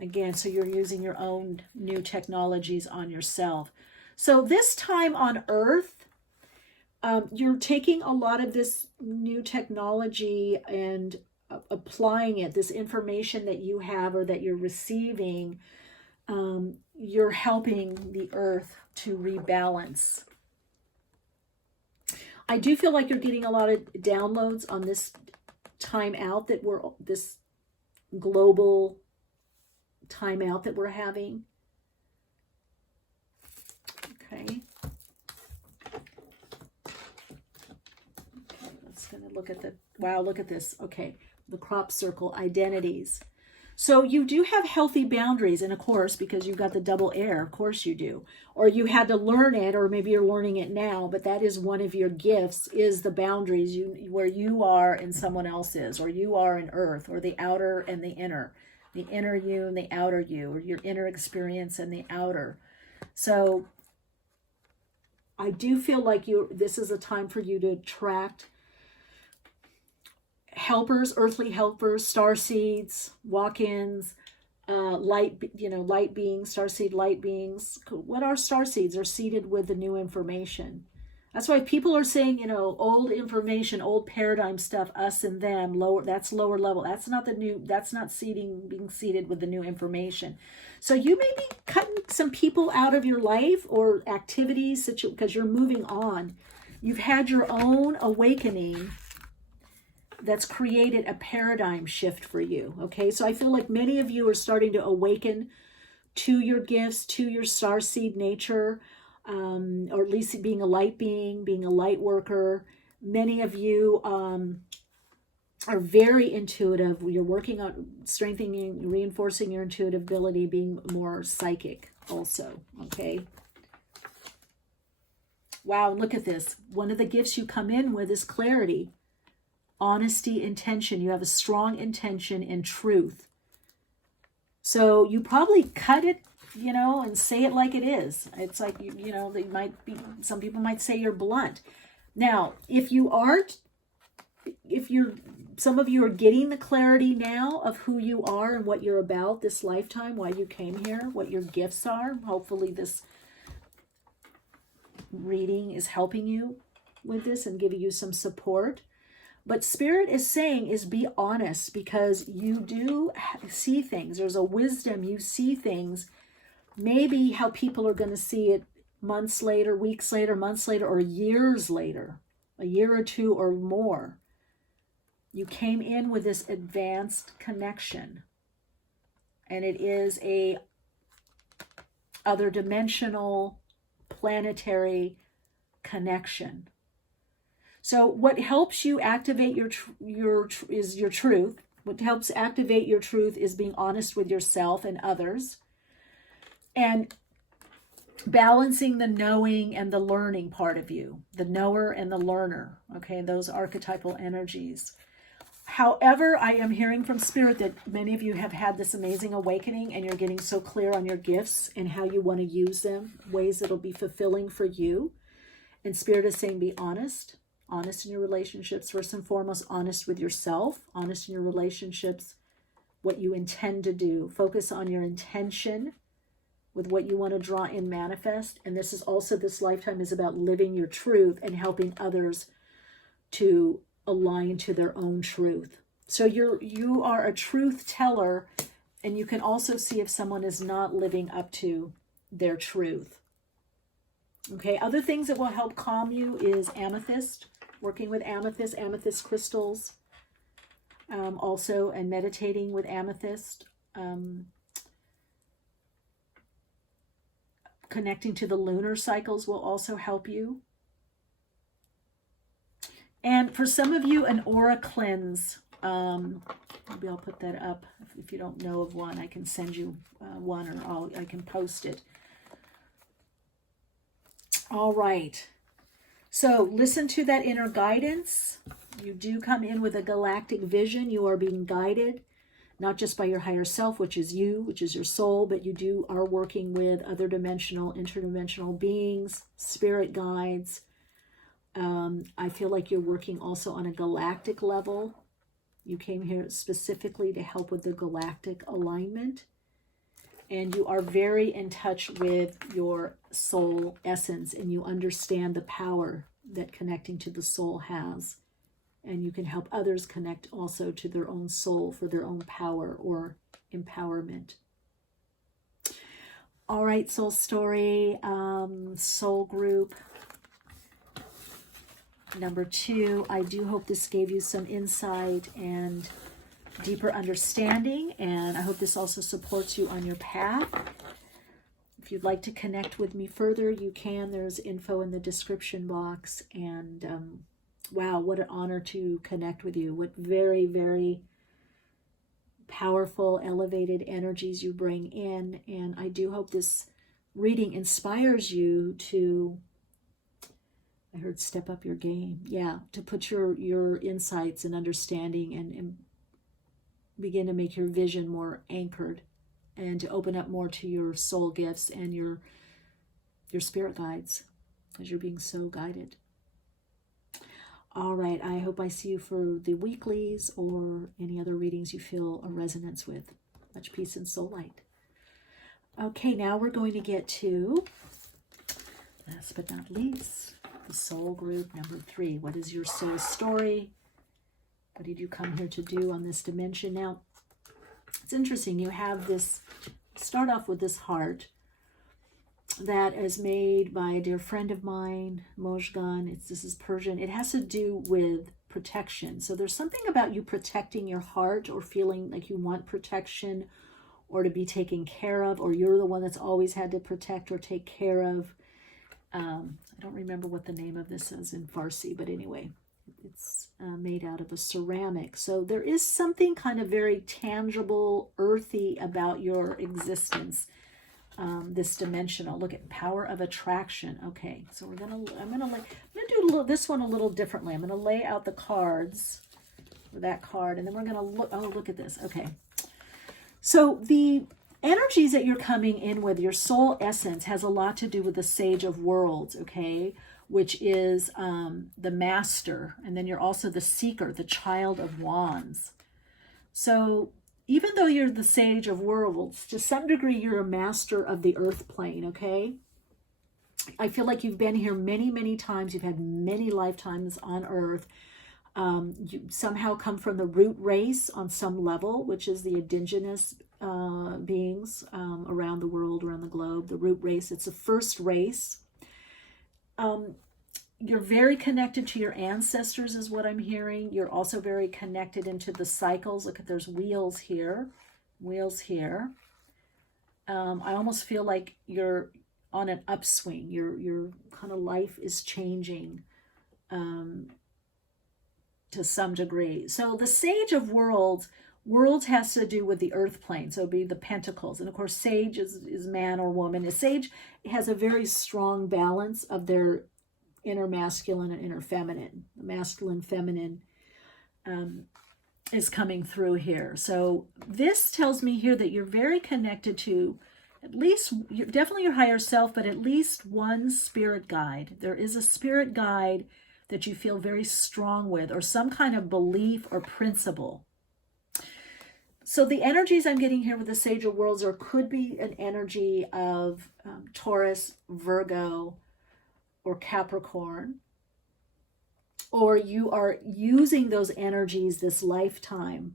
Again, so you're using your own new technologies on yourself. So this time on Earth, you're taking a lot of this new technology and applying it, this information that you have or that you're receiving, you're helping the Earth to rebalance. I do feel like you're getting a lot of downloads on this time out this global time out that we're having. Okay. Going to look at look at this. Okay, the crop circle, identities. So you do have healthy boundaries, and of course, because you've got the double air, of course you do. Or you had to learn it, or maybe you're learning it now, but that is one of your gifts, is the boundaries where you are and someone else is, or you are in Earth, or the outer and the inner you and the outer you, or your inner experience and the outer. So I do feel like this is a time for you to attract helpers, earthly helpers, star seeds, walk-ins, light beings, starseed light beings. What are star seeds? Are seeded with the new information. That's why people are saying, old information, old paradigm stuff, us and them, lower. That's lower level. That's not being seeded with the new information. So you may be cutting some people out of your life or activities because you're moving on. You've had your own awakening that's created a paradigm shift for you. Okay, so I feel like many of you are starting to awaken to your gifts, to your starseed nature, or at least being a light being, being a light worker. Many of you are very intuitive. You're working on strengthening, reinforcing your intuitive ability, being more psychic also. Okay. Wow, look at this. One of the gifts you come in with is clarity. Honesty, intention. You have a strong intention and truth. So you probably cut it, and say it like it is. It's like, some people might say you're blunt. Now, some of you are getting the clarity now of who you are and what you're about this lifetime, why you came here, what your gifts are. Hopefully this reading is helping you with this and giving you some support. But Spirit is saying is be honest, because you do see things. There's a wisdom. You see things, maybe how people are going to see it months later, weeks later, months later, or years later, a year or two or more. You came in with this advanced connection, and it is a other dimensional, planetary connection. So what helps you activate your truth. What helps activate your truth is being honest with yourself and others. And balancing the knowing and the learning part of you, the knower and the learner, okay, those archetypal energies. However, I am hearing from Spirit that many of you have had this amazing awakening and you're getting so clear on your gifts and how you want to use them, ways that'll be fulfilling for you. And Spirit is saying be honest in your relationships, first and foremost, honest with yourself, honest in your relationships, what you intend to do. Focus on your intention with what you want to draw in, manifest. And this is also, this lifetime is about living your truth and helping others to align to their own truth. So you are a truth teller, and you can also see if someone is not living up to their truth. Okay, other things that will help calm you is amethyst, working with amethyst crystals, also, and meditating with amethyst. Connecting to the lunar cycles will also help you. And for some of you, an aura cleanse. Maybe I'll put that up. If you don't know of one, I can send you one, or I can post it. All right. So listen to that inner guidance. You do come in with a galactic vision. You are being guided, not just by your higher self, which is you, which is your soul, but you are working with other dimensional, interdimensional beings, spirit guides. I feel like you're working also on a galactic level. You came here specifically to help with the galactic alignment. And you are very in touch with your soul essence, and you understand the power that connecting to the soul has. And you can help others connect also to their own soul for their own power or empowerment. All right, soul story, soul group. Number 2, I do hope this gave you some insight and deeper understanding, and I hope this also supports you on your path. If you'd like to connect with me further, you can. There's info in the description box. And wow, what an honor to connect with you. What very, very powerful, elevated energies you bring in. And I do hope this reading inspires you to, I heard step up your game. Yeah, to put your insights and understanding and begin to make your vision more anchored, and to open up more to your soul gifts and your spirit guides as you're being so guided. All right, I hope I see you for the weeklies or any other readings you feel a resonance with. Much peace and soul light. Okay, now we're going to get to, last but not least, the soul group number 3. What is your soul story? What did you come here to do on this dimension? Now, it's interesting. You have this, start off with this heart that is made by a dear friend of mine, Mojgan. This is Persian. It has to do with protection. So there's something about you protecting your heart, or feeling like you want protection or to be taken care of, or you're the one that's always had to protect or take care of. I don't remember what the name of this is in Farsi, but anyway, it's made out of a ceramic. So there is something kind of very tangible, earthy about your existence. This dimensional. Look at power of attraction. Okay, so I'm gonna do this one a little differently. I'm gonna lay out the cards for that card, and then we're gonna look. Oh, look at this. Okay, so the energies that you're coming in with, your soul essence, has a lot to do with the Sage of Worlds. Okay, which is the master, and then you're also the seeker, the child of wands. So even though you're the Sage of Worlds, to some degree, you're a master of the earth plane, okay? I feel like you've been here many, many times. You've had many lifetimes on earth. You somehow come from the root race on some level, which is the indigenous beings around the world, around the globe. The root race, it's the first race. You're very connected to your ancestors is what I'm hearing. You're also very connected into the cycles. Look at, there's wheels here, wheels here. I almost feel like you're on an upswing. Your kind of life is changing to some degree. So the Sage of Worlds Worlds has to do with the earth plane, so it'd be the pentacles. And of course, sage is man or woman. A sage has a very strong balance of their inner masculine and inner feminine. The masculine, feminine is coming through here. So this tells me here that you're very connected to at least, definitely your higher self, but at least one spirit guide. There is a spirit guide that you feel very strong with, or some kind of belief or principle. So the energies I'm getting here with the Sage of Worlds could be an energy of Taurus, Virgo, or Capricorn. Or you are using those energies this lifetime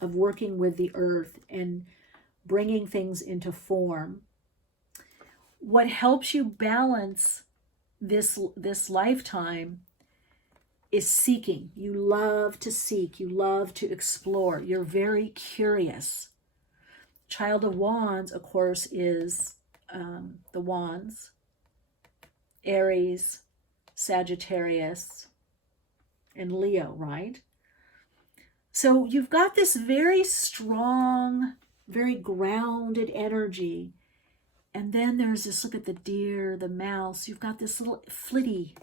of working with the earth and bringing things into form. What helps you balance this lifetime is seeking. You love to seek. You love to explore. You're very curious. Child of Wands, of course, is the Wands, Aries, Sagittarius, and Leo, right? So you've got this very strong, very grounded energy. And then there's this, look at the deer, the mouse. You've got this little flitty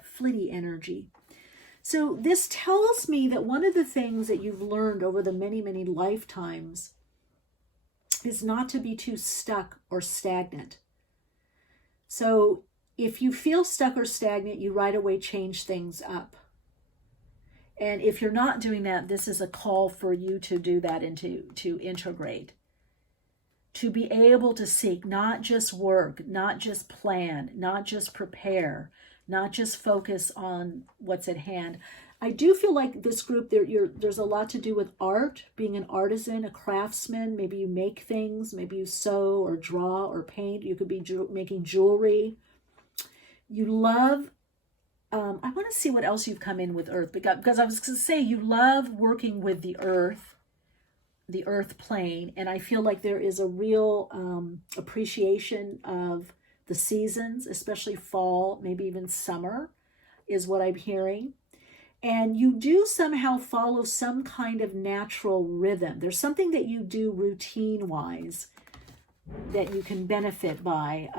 energy. So this tells me that one of the things that you've learned over the many, many lifetimes is not to be too stuck or stagnant. So if you feel stuck or stagnant, you right away change things up. And if you're not doing that, this is a call for you to do that and to integrate. To be able to seek, not just work, not just plan, not just prepare, not just focus on what's at hand. I do feel like this group, there's a lot to do with art, being an artisan, a craftsman. Maybe you make things, maybe you sew or draw or paint. You could be making jewelry. You love, I want to see what else you've come in with earth, because I was going to say you love working with the earth plane, and I feel like there is a real appreciation of the seasons, especially fall, maybe even summer is what I'm hearing. And you do somehow follow some kind of natural rhythm. There's something that you do routine-wise that you can benefit by,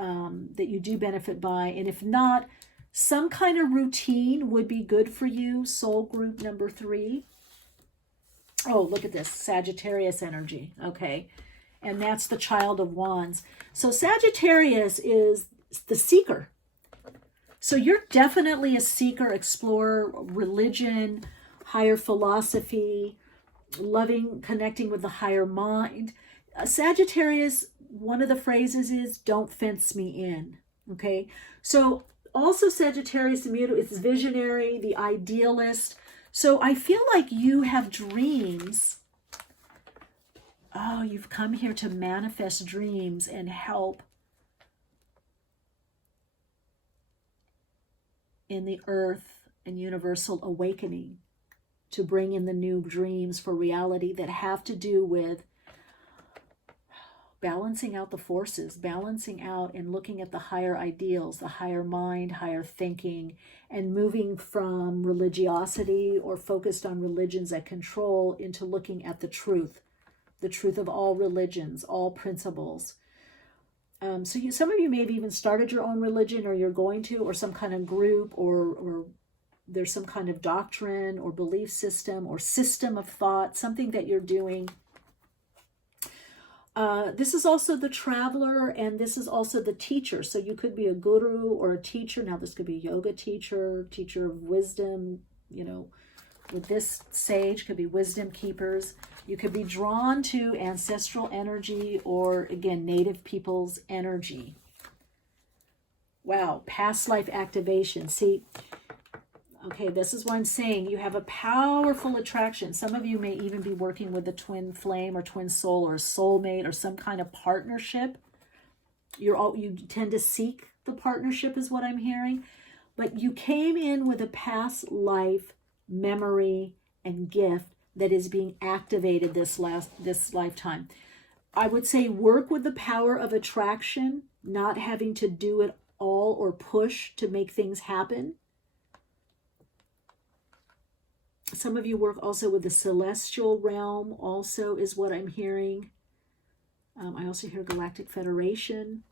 that you do benefit by. And if not, some kind of routine would be good for you, soul group number 3. Oh, look at this, Sagittarius energy, okay? And that's the Child of Wands. So Sagittarius is the seeker. So you're definitely a seeker, explorer, religion, higher philosophy, loving, connecting with the higher mind. Sagittarius, one of the phrases is, don't fence me in, okay? So also Sagittarius, is visionary, the idealist. So I feel like you have dreams. Oh, you've come here to manifest dreams and help in the earth and universal awakening, to bring in the new dreams for reality that have to do with balancing out the forces, balancing out and looking at the higher ideals, the higher mind, higher thinking, and moving from religiosity or focused on religions that control into looking at the truth of all religions, all principles. So some of you maybe even started your own religion, or you're going to, or some kind of group, or there's some kind of doctrine or belief system or system of thought, something that you're doing. This is also the traveler, and this is also the teacher. So you could be a guru or a teacher. Now this could be a yoga teacher, teacher of wisdom, with this sage could be wisdom keepers. You could be drawn to ancestral energy or, again, native people's energy. Wow, past life activation. See, okay, this is what I'm saying. You have a powerful attraction. Some of you may even be working with a twin flame or twin soul or soulmate or some kind of partnership. You tend to seek the partnership is what I'm hearing. But you came in with a past life memory and gift that is being activated this lifetime. I would say work with the power of attraction, not having to do it all or push to make things happen. Some of you work also with the celestial realm, also is what I'm hearing. I also hear Galactic Federation.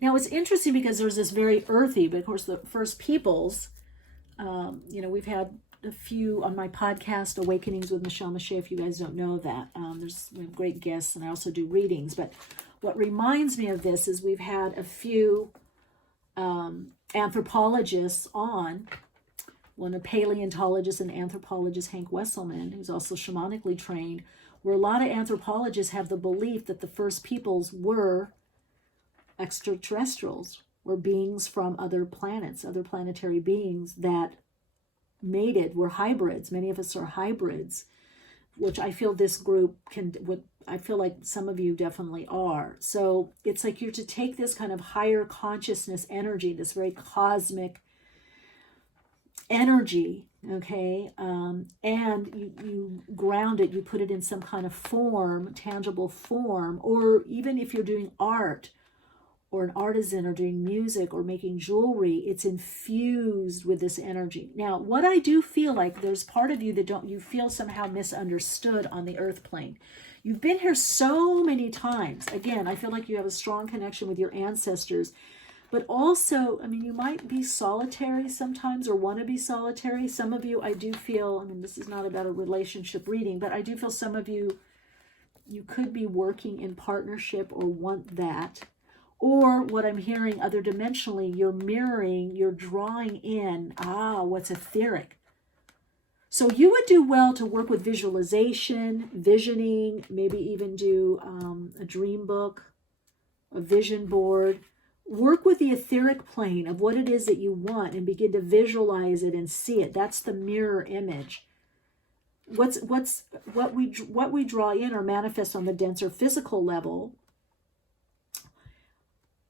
Now, it's interesting because there's this very earthy, but of course, the first peoples, you know, we've had a few on my podcast, Awakenings with Michelle Mache, if you guys don't know that. We have great guests, and I also do readings. But what reminds me of this is we've had a few anthropologists on, one a paleontologist and anthropologist, Hank Wesselman, who's also shamanically trained, where a lot of anthropologists have the belief that the first peoples were extraterrestrials, were beings from other planets, other planetary beings that mated, were hybrids. Many of us are hybrids, which I feel this group I feel like some of you definitely are. So it's like you're to take this kind of higher consciousness energy, this very cosmic energy, okay, and you ground it, you put it in some kind of form, tangible form, or even if you're doing art or an artisan or doing music or making jewelry, it's infused with this energy. Now, what I do feel like, there's part of you that you feel somehow misunderstood on the earth plane. You've been here so many times. Again, I feel like you have a strong connection with your ancestors, but also, I mean, you might be solitary sometimes or want to be solitary. Some of you, I do feel, I mean, this is not about a relationship reading, but I do feel some of you could be working in partnership or want that. Or what I'm hearing, other dimensionally, you're mirroring, you're drawing in, what's etheric. So you would do well to work with visualization, visioning, maybe even do a dream book, a vision board. Work with the etheric plane of what it is that you want and begin to visualize it and see it. That's the mirror image. What we draw in or manifest on the denser physical level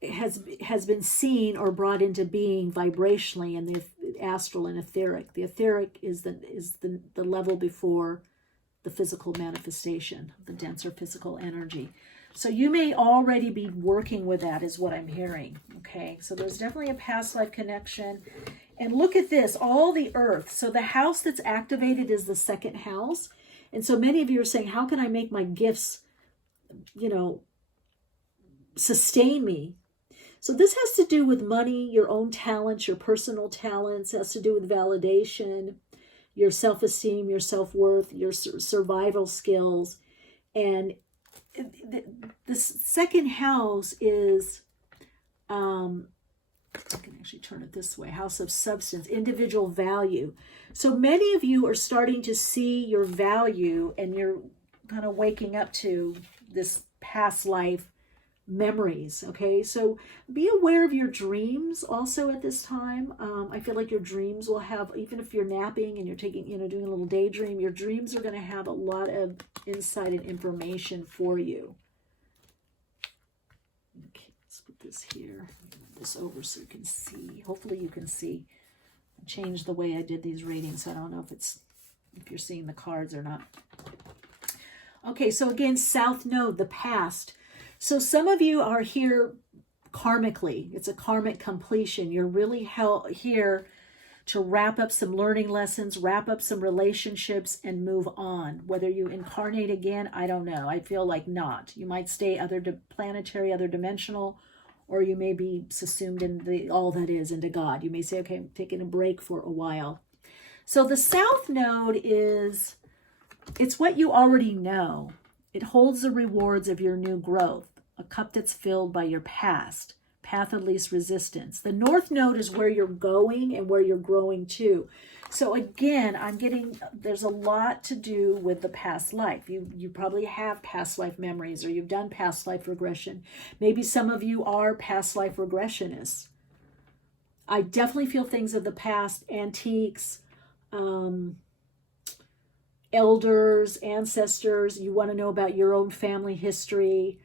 has been seen or brought into being vibrationally in the astral and etheric. The etheric is the level before the physical manifestation, the denser physical energy. So you may already be working with that, is what I'm hearing. Okay, so there's definitely a past life connection. And look at this, all the earth. So the house that's activated is the second house. And so many of you are saying, how can I make my gifts, sustain me? So this has to do with money, your own talents, your personal talents. It has to do with validation, your self-esteem, your self-worth, your survival skills. And the second house is, I can actually turn it this way, house of substance, individual value. So many of you are starting to see your value and you're kind of waking up to this past life memories. Okay, so be aware of your dreams also at this time. I feel like your dreams will have, even if you're napping and you're taking, doing a little daydream, your dreams are going to have a lot of insight and information for you. Okay, let's put this here, move this over so you can see. Hopefully you can see. I changed the way I did these readings, so I don't know if you're seeing the cards or not. Okay, so again, South Node, the past. So some of you are here karmically. It's a karmic completion. You're really here to wrap up some learning lessons, wrap up some relationships, and move on. Whether you incarnate again, I don't know. I feel like not. You might stay other planetary, other dimensional, or you may be subsumed in all that is, into God. You may say, okay, I'm taking a break for a while. So the South Node it's what you already know. It holds the rewards of your new growth, a cup that's filled by your past, path of least resistance. The North Node is where you're going and where you're growing to. So again, there's a lot to do with the past life. You probably have past life memories, or you've done past life regression. Maybe some of you are past life regressionists. I definitely feel things of the past, antiques, elders, ancestors. You want to know about your own family history,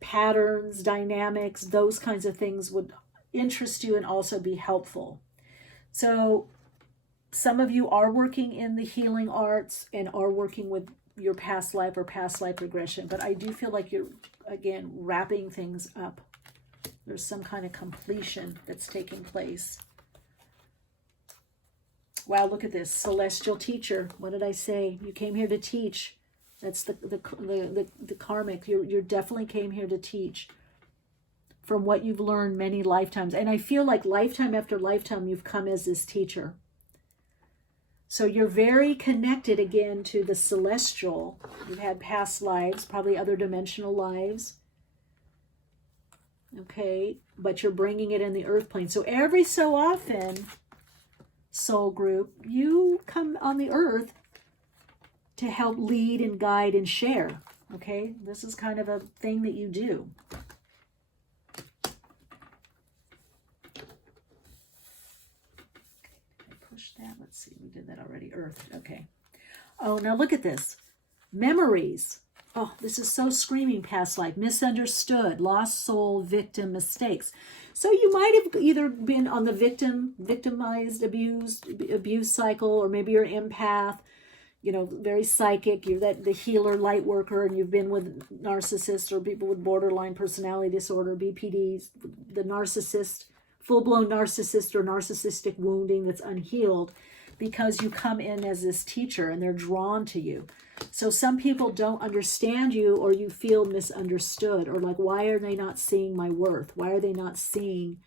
patterns, dynamics, those kinds of things would interest you and also be helpful. So some of you are working in the healing arts and are working with your past life or past life regression, but I do feel like you're, again, wrapping things up. There's some kind of completion that's taking place. Wow, look at this. Celestial teacher. What did I say? You came here to teach. That's the karmic. You definitely came here to teach from what you've learned many lifetimes. And I feel like lifetime after lifetime, you've come as this teacher. So you're very connected again to the celestial. You've had past lives, probably other dimensional lives. Okay, but you're bringing it in the earth plane. So every so often, soul group, you come on the earth to help lead and guide and share. Okay, this is kind of a thing that you do. That. Let's see, we did that already. Earth. Okay. Oh, now look at this. Memories. Oh, this is so screaming past life. Misunderstood, lost soul, victim, mistakes. So you might have either been on the victimized, abuse cycle, or maybe you're an empath, you know, very psychic. You're the healer, light worker, and you've been with narcissists or people with borderline personality disorder, BPDs, the narcissist, full-blown narcissist or narcissistic wounding that's unhealed, because you come in as this teacher and they're drawn to you. So some people don't understand you, or you feel misunderstood, or like, why are they not seeing my worth? Why are they not seeing,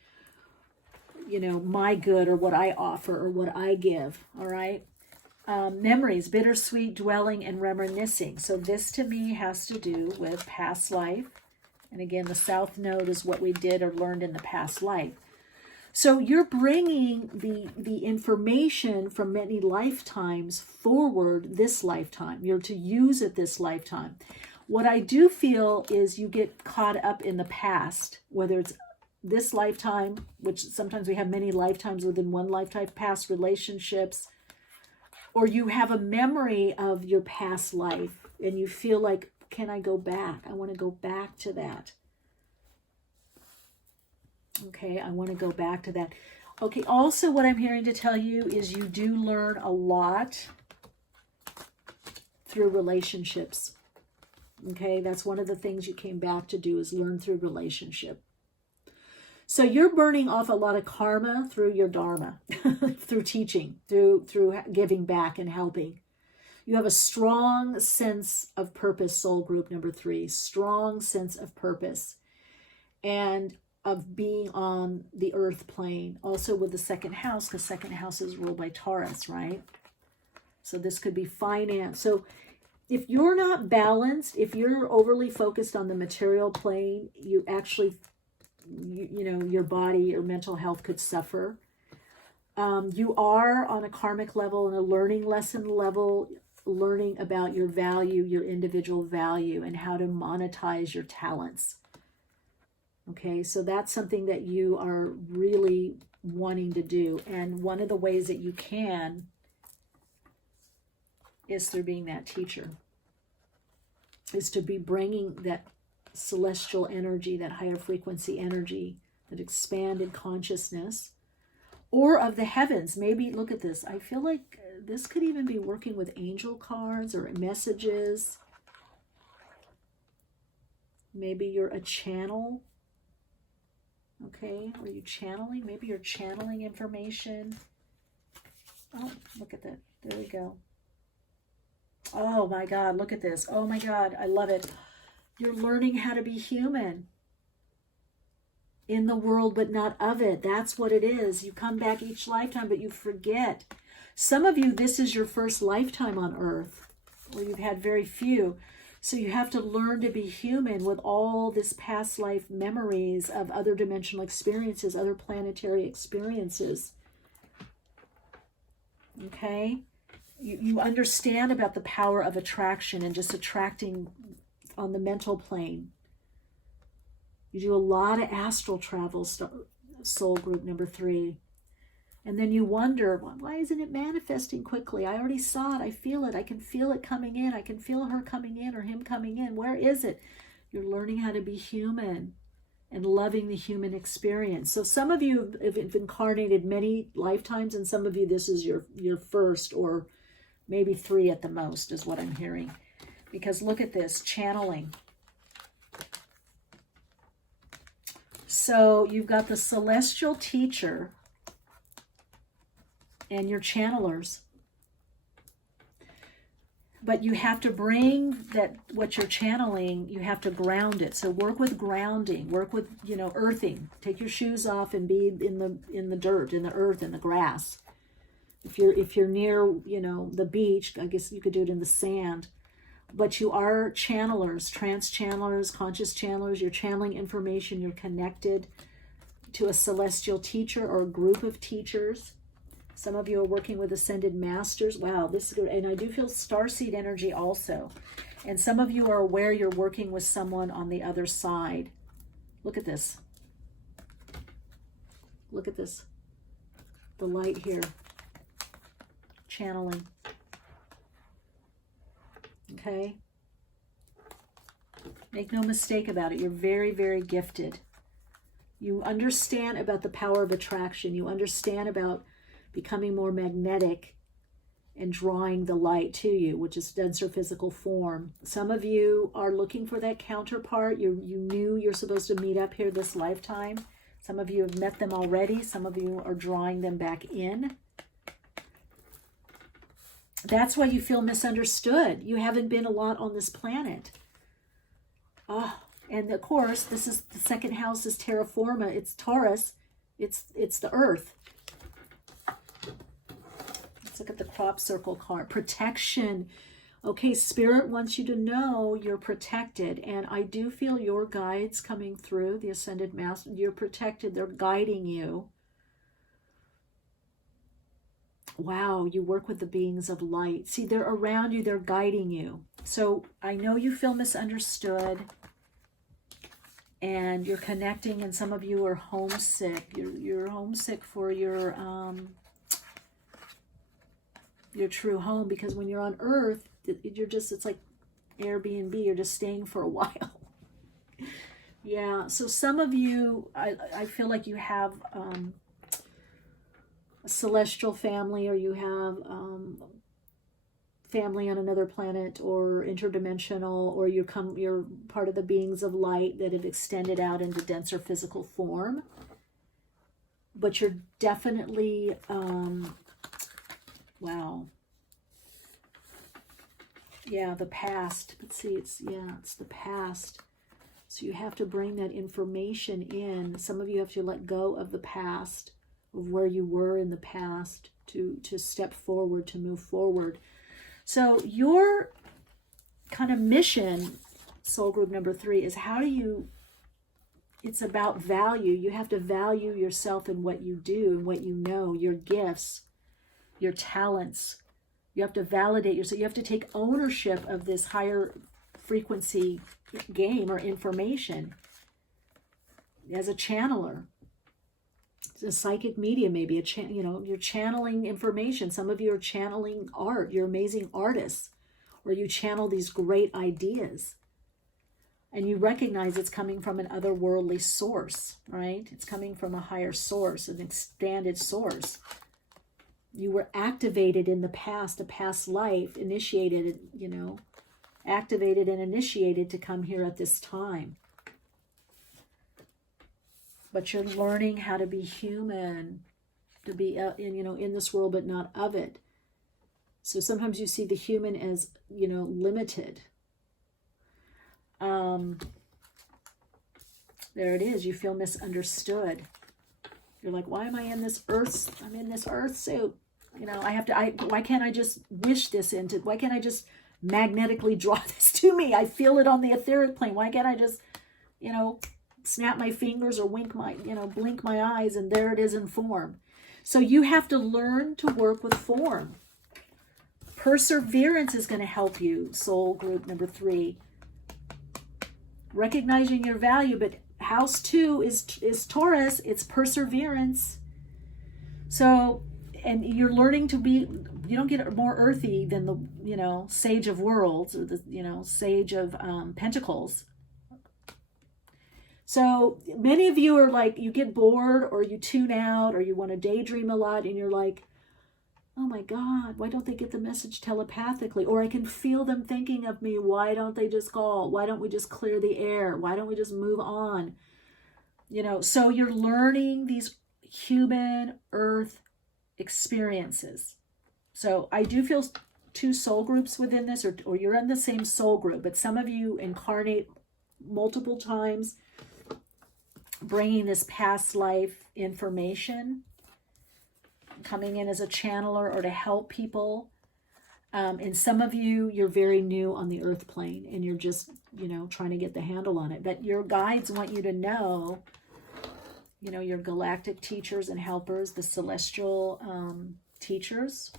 you know, my good, or what I offer, or what I give? All right. Memories, bittersweet dwelling and reminiscing. So this to me has to do with past life. And again, the South Node is what we did or learned in the past life. So you're bringing the information from many lifetimes forward this lifetime. You're to use it this lifetime. What I do feel is you get caught up in the past, whether it's this lifetime, which sometimes we have many lifetimes within one lifetime, past relationships, or you have a memory of your past life and you feel like, can I go back? I want to go back to that. Okay, I want to go back to that. Okay, also what I'm hearing to tell you is you do learn a lot through relationships. Okay, that's one of the things you came back to do, is learn through relationship. So you're burning off a lot of karma through your dharma, through teaching, through giving back and helping. You have a strong sense of purpose, soul group number 3, strong sense of purpose. And of being on the earth plane, also with the second house, because second house is ruled by Taurus, right? So this could be finance. So if you're not balanced, if you're overly focused on the material plane, you actually, you know, your body, your mental health could suffer. You are on a karmic level and a learning lesson level, learning about your value, your individual value, and how to monetize your talents. Okay, so that's something that you are really wanting to do. And one of the ways that you can is through being that teacher, is to be bringing that celestial energy, that higher frequency energy, that expanded consciousness, or of the heavens. Maybe, look at this. I feel like this could even be working with angel cards or messages. Maybe you're a channel. Okay, are you channeling? Maybe you're channeling information. Oh, look at that. There we go. Oh my God, look at this. Oh my God, I love it. You're learning how to be human. In the world, but not of it. That's what it is. You come back each lifetime, but you forget. Some of you, this is your first lifetime on Earth, or you've had very few. So you have to learn to be human with all this past life memories of other dimensional experiences, other planetary experiences. Okay? You understand about the power of attraction and just attracting on the mental plane. You do a lot of astral travel, soul group number 3. And then you wonder, why isn't it manifesting quickly? I already saw it. I feel it. I can feel it coming in. I can feel her coming in or him coming in. Where is it? You're learning how to be human and loving the human experience. So some of you have incarnated many lifetimes, and some of you, this is your first, or maybe 3 at the most is what I'm hearing. Because look at this, channeling. So you've got the celestial teacher and your channelers. But you have to bring that, what you're channeling, you have to ground it. So work with grounding, work with, earthing. Take your shoes off and be in the dirt, in the earth, in the grass. If you're near, the beach, I guess you could do it in the sand. But you are channelers, trance channelers, conscious channelers. You're channeling information. You're connected to a celestial teacher or a group of teachers. Some of you are working with ascended masters. Wow, this is good. And I do feel starseed energy also. And some of you are aware you're working with someone on the other side. Look at this. Look at this. The light here. Channeling. Okay? Make no mistake about it. You're very, very gifted. You understand about the power of attraction. You understand about becoming more magnetic and drawing the light to you, which is denser physical form. Some of you are looking for that counterpart. You knew you're supposed to meet up here this lifetime. Some of you have met them already. Some of you are drawing them back in. That's why you feel misunderstood. You haven't been a lot on this planet. And of course, this is the second house is terra firma. It's Taurus. It's the earth. Let's look at the crop circle card. Protection. Okay, Spirit wants you to know you're protected. And I do feel your guides coming through, the Ascended Master. You're protected. They're guiding you. Wow, you work with the beings of light. See, they're around you. They're guiding you. So I know you feel misunderstood. And you're connecting, and some of you are homesick. You're homesick for your true home, because when you're on Earth, it's like Airbnb. You're just staying for a while. Yeah. So some of you, I feel like you have a celestial family, or you have family on another planet, or interdimensional, or you're part of the beings of light that have extended out into denser physical form. But you're definitely wow. Yeah, the past. Let's see, it's the past. So you have to bring that information in. Some of you have to let go of the past, of where you were in the past, to step forward, to move forward. So your kind of mission, soul group number 3, is it's about value. You have to value yourself and what you do and what you know, your gifts, your talents. You have to validate yourself. You have to take ownership of this higher frequency game or information as a channeler. A psychic medium, maybe you're channeling information. Some of you are channeling art. You're amazing artists, or you channel these great ideas, and you recognize it's coming from an otherworldly source, right? It's coming from a higher source, an expanded source. You were activated in the past, a past life, initiated, activated and initiated to come here at this time. But you're learning how to be human, to be in this world, but not of it. So sometimes you see the human as limited. There it is. You feel misunderstood. You're like, why am I in this earth? I'm in this earth suit. Why can't I just wish this into? Why can't I just magnetically draw this to me? I feel it on the etheric plane. Why can't I just, snap my fingers or blink my eyes, and there it is in form. So you have to learn to work with form. Perseverance is going to help you, soul group number 3. Recognizing your value, but house 2 is Taurus. It's perseverance. So, and you're learning to be, you don't get more earthy than the, Sage of Worlds, or the, Sage of Pentacles. So many of you are like, you get bored, or you tune out, or you want to daydream a lot, and you're like, oh my God, why don't they get the message telepathically? Or I can feel them thinking of me. Why don't they just call? Why don't we just clear the air? Why don't we just move on? So you're learning these human earth experiences. So I do feel two soul groups within this, or you're in the same soul group, but some of you incarnate multiple times, bringing this past life information, coming in as a channeler or to help people. And some of you, you're very new on the earth plane and you're just, trying to get the handle on it. But your guides want you to know, your galactic teachers and helpers, the celestial teachers.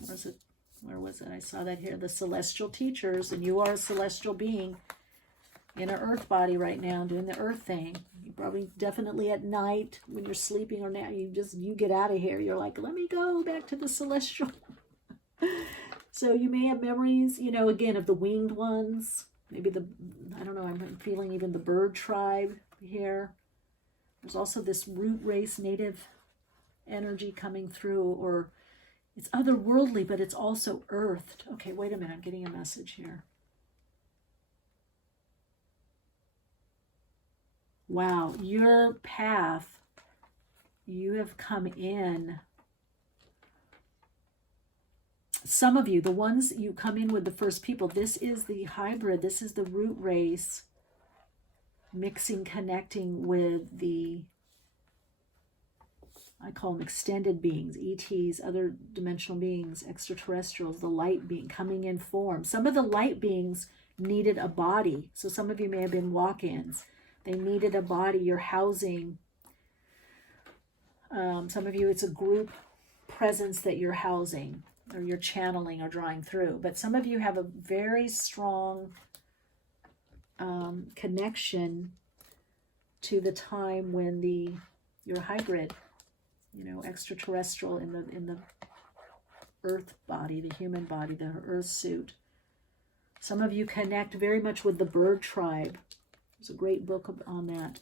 Where was it? I saw that here. The celestial teachers, and you are a celestial being in an earth body right now doing the earth thing. You probably definitely at night when you're sleeping, or now you get out of here. You're like, let me go back to the celestial. So you may have memories, again, of the winged ones. Maybe I don't know, I'm feeling even the bird tribe here. There's also this root race native energy coming through, or it's otherworldly, but it's also earthed. Okay, wait a minute, I'm getting a message here. Wow, your path, you have come in. Some of you, the ones you come in with the first people, this is the hybrid, this is the root race, mixing, connecting with the, I call them extended beings, ETs, other dimensional beings, extraterrestrials, the light being coming in form. Some of the light beings needed a body. So some of you may have been walk-ins. They needed a body. You're housing. Some of you, it's a group presence that you're housing, or you're channeling or drawing through. But some of you have a very strong connection to the time when your hybrid, extraterrestrial in the earth body, the human body, the earth suit. Some of you connect very much with the bird tribe. There's a great book on that.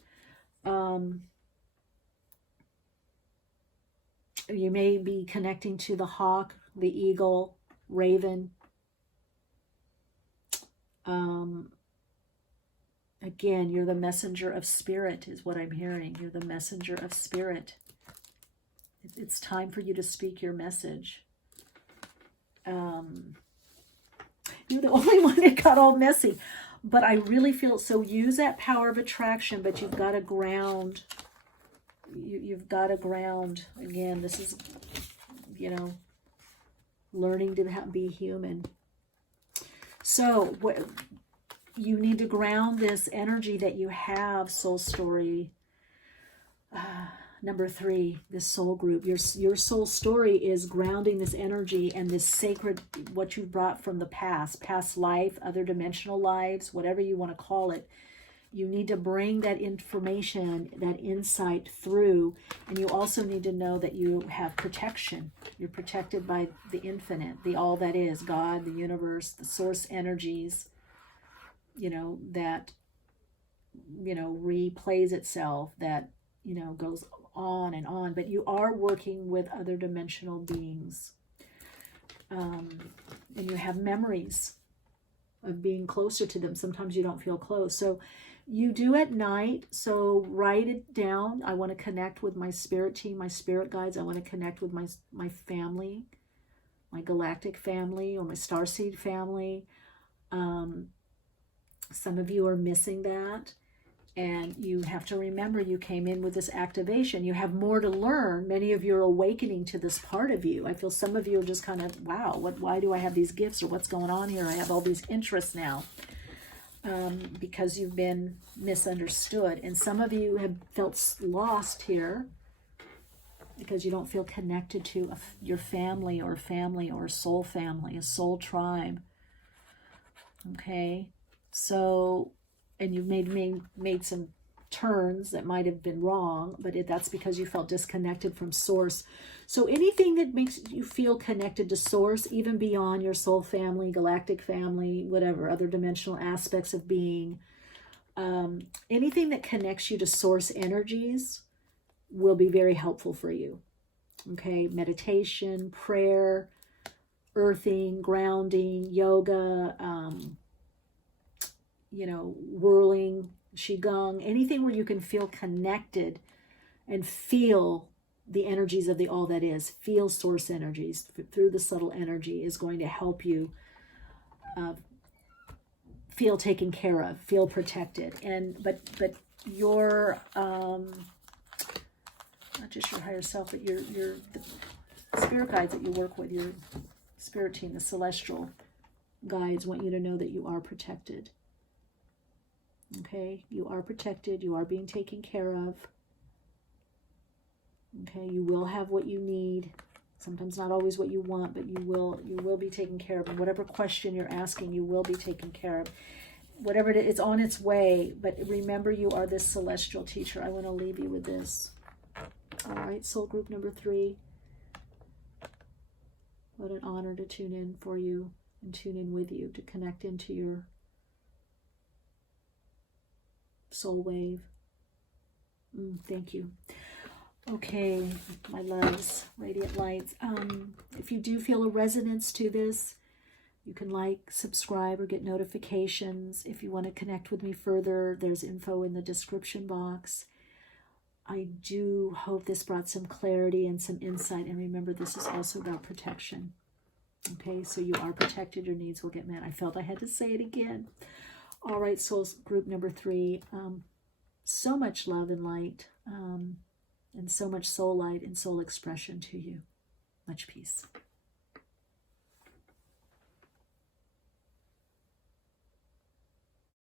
You may be connecting to the hawk, the eagle, raven. Again, you're the messenger of spirit is what I'm hearing. You're the messenger of spirit. It's time for you to speak your message. You're the only one that got all messy. But I really feel, so use that power of attraction, but you've got to ground. You've got to ground. Again, this is, learning to be human. So you need to ground this energy that you have, soul story. Number 3, this soul group. Your soul story is grounding this energy and this sacred, what you brought from the past life, other dimensional lives, whatever you want to call it. You need to bring that information, that insight through, and you also need to know that you have protection. You're protected by the infinite, the all that is, God, the universe, the source energies, that, replays itself, that, goes on and on. But you are working with other dimensional beings. And you have memories of being closer to them. Sometimes you don't feel close. So you do at night. So write it down. I want to connect with my spirit team, my spirit guides. I want to connect with my family, my galactic family, or my starseed family. Some of you are missing that. And you have to remember you came in with this activation. You have more to learn. Many of you are awakening to this part of you. I feel some of you are just kind of, wow, why do I have these gifts, or what's going on here? I have all these interests now, because you've been misunderstood. And some of you have felt lost here because you don't feel connected to your family or a soul family, a soul tribe. Okay, so... and you've made some turns that might have been wrong, but that's because you felt disconnected from source. So anything that makes you feel connected to source, even beyond your soul family, galactic family, whatever, other dimensional aspects of being, anything that connects you to source energies will be very helpful for you. Okay, meditation, prayer, earthing, grounding, yoga, whirling, qigong, anything where you can feel connected and feel the energies of the all that is. Feel source energies through the subtle energy is going to help you feel taken care of, feel protected. And but your not just your higher self, but the spirit guides that you work with, your spirit team, the celestial guides, want you to know that you are protected. Okay, you are protected, you are being taken care of. Okay, you will have what you need. Sometimes not always what you want, but you will be taken care of. And whatever question you're asking, you will be taken care of. Whatever it is, it's on its way. But remember, you are this celestial teacher. I want to leave you with this. All right, soul group number 3. What an honor to tune in for you and tune in with you, to connect into your soul wave. Thank you. Okay, my loves, radiant lights. If you do feel a resonance to this, you can like, subscribe, or get notifications. If you want to connect with me further, there's info in the description box. I do hope this brought some clarity and some insight. And remember, this is also about protection. Okay, so you are protected. Your needs will get met. I felt I had to say it again. All right, soul group number 3. So much love and light. And so much soul light and soul expression to you. Much peace.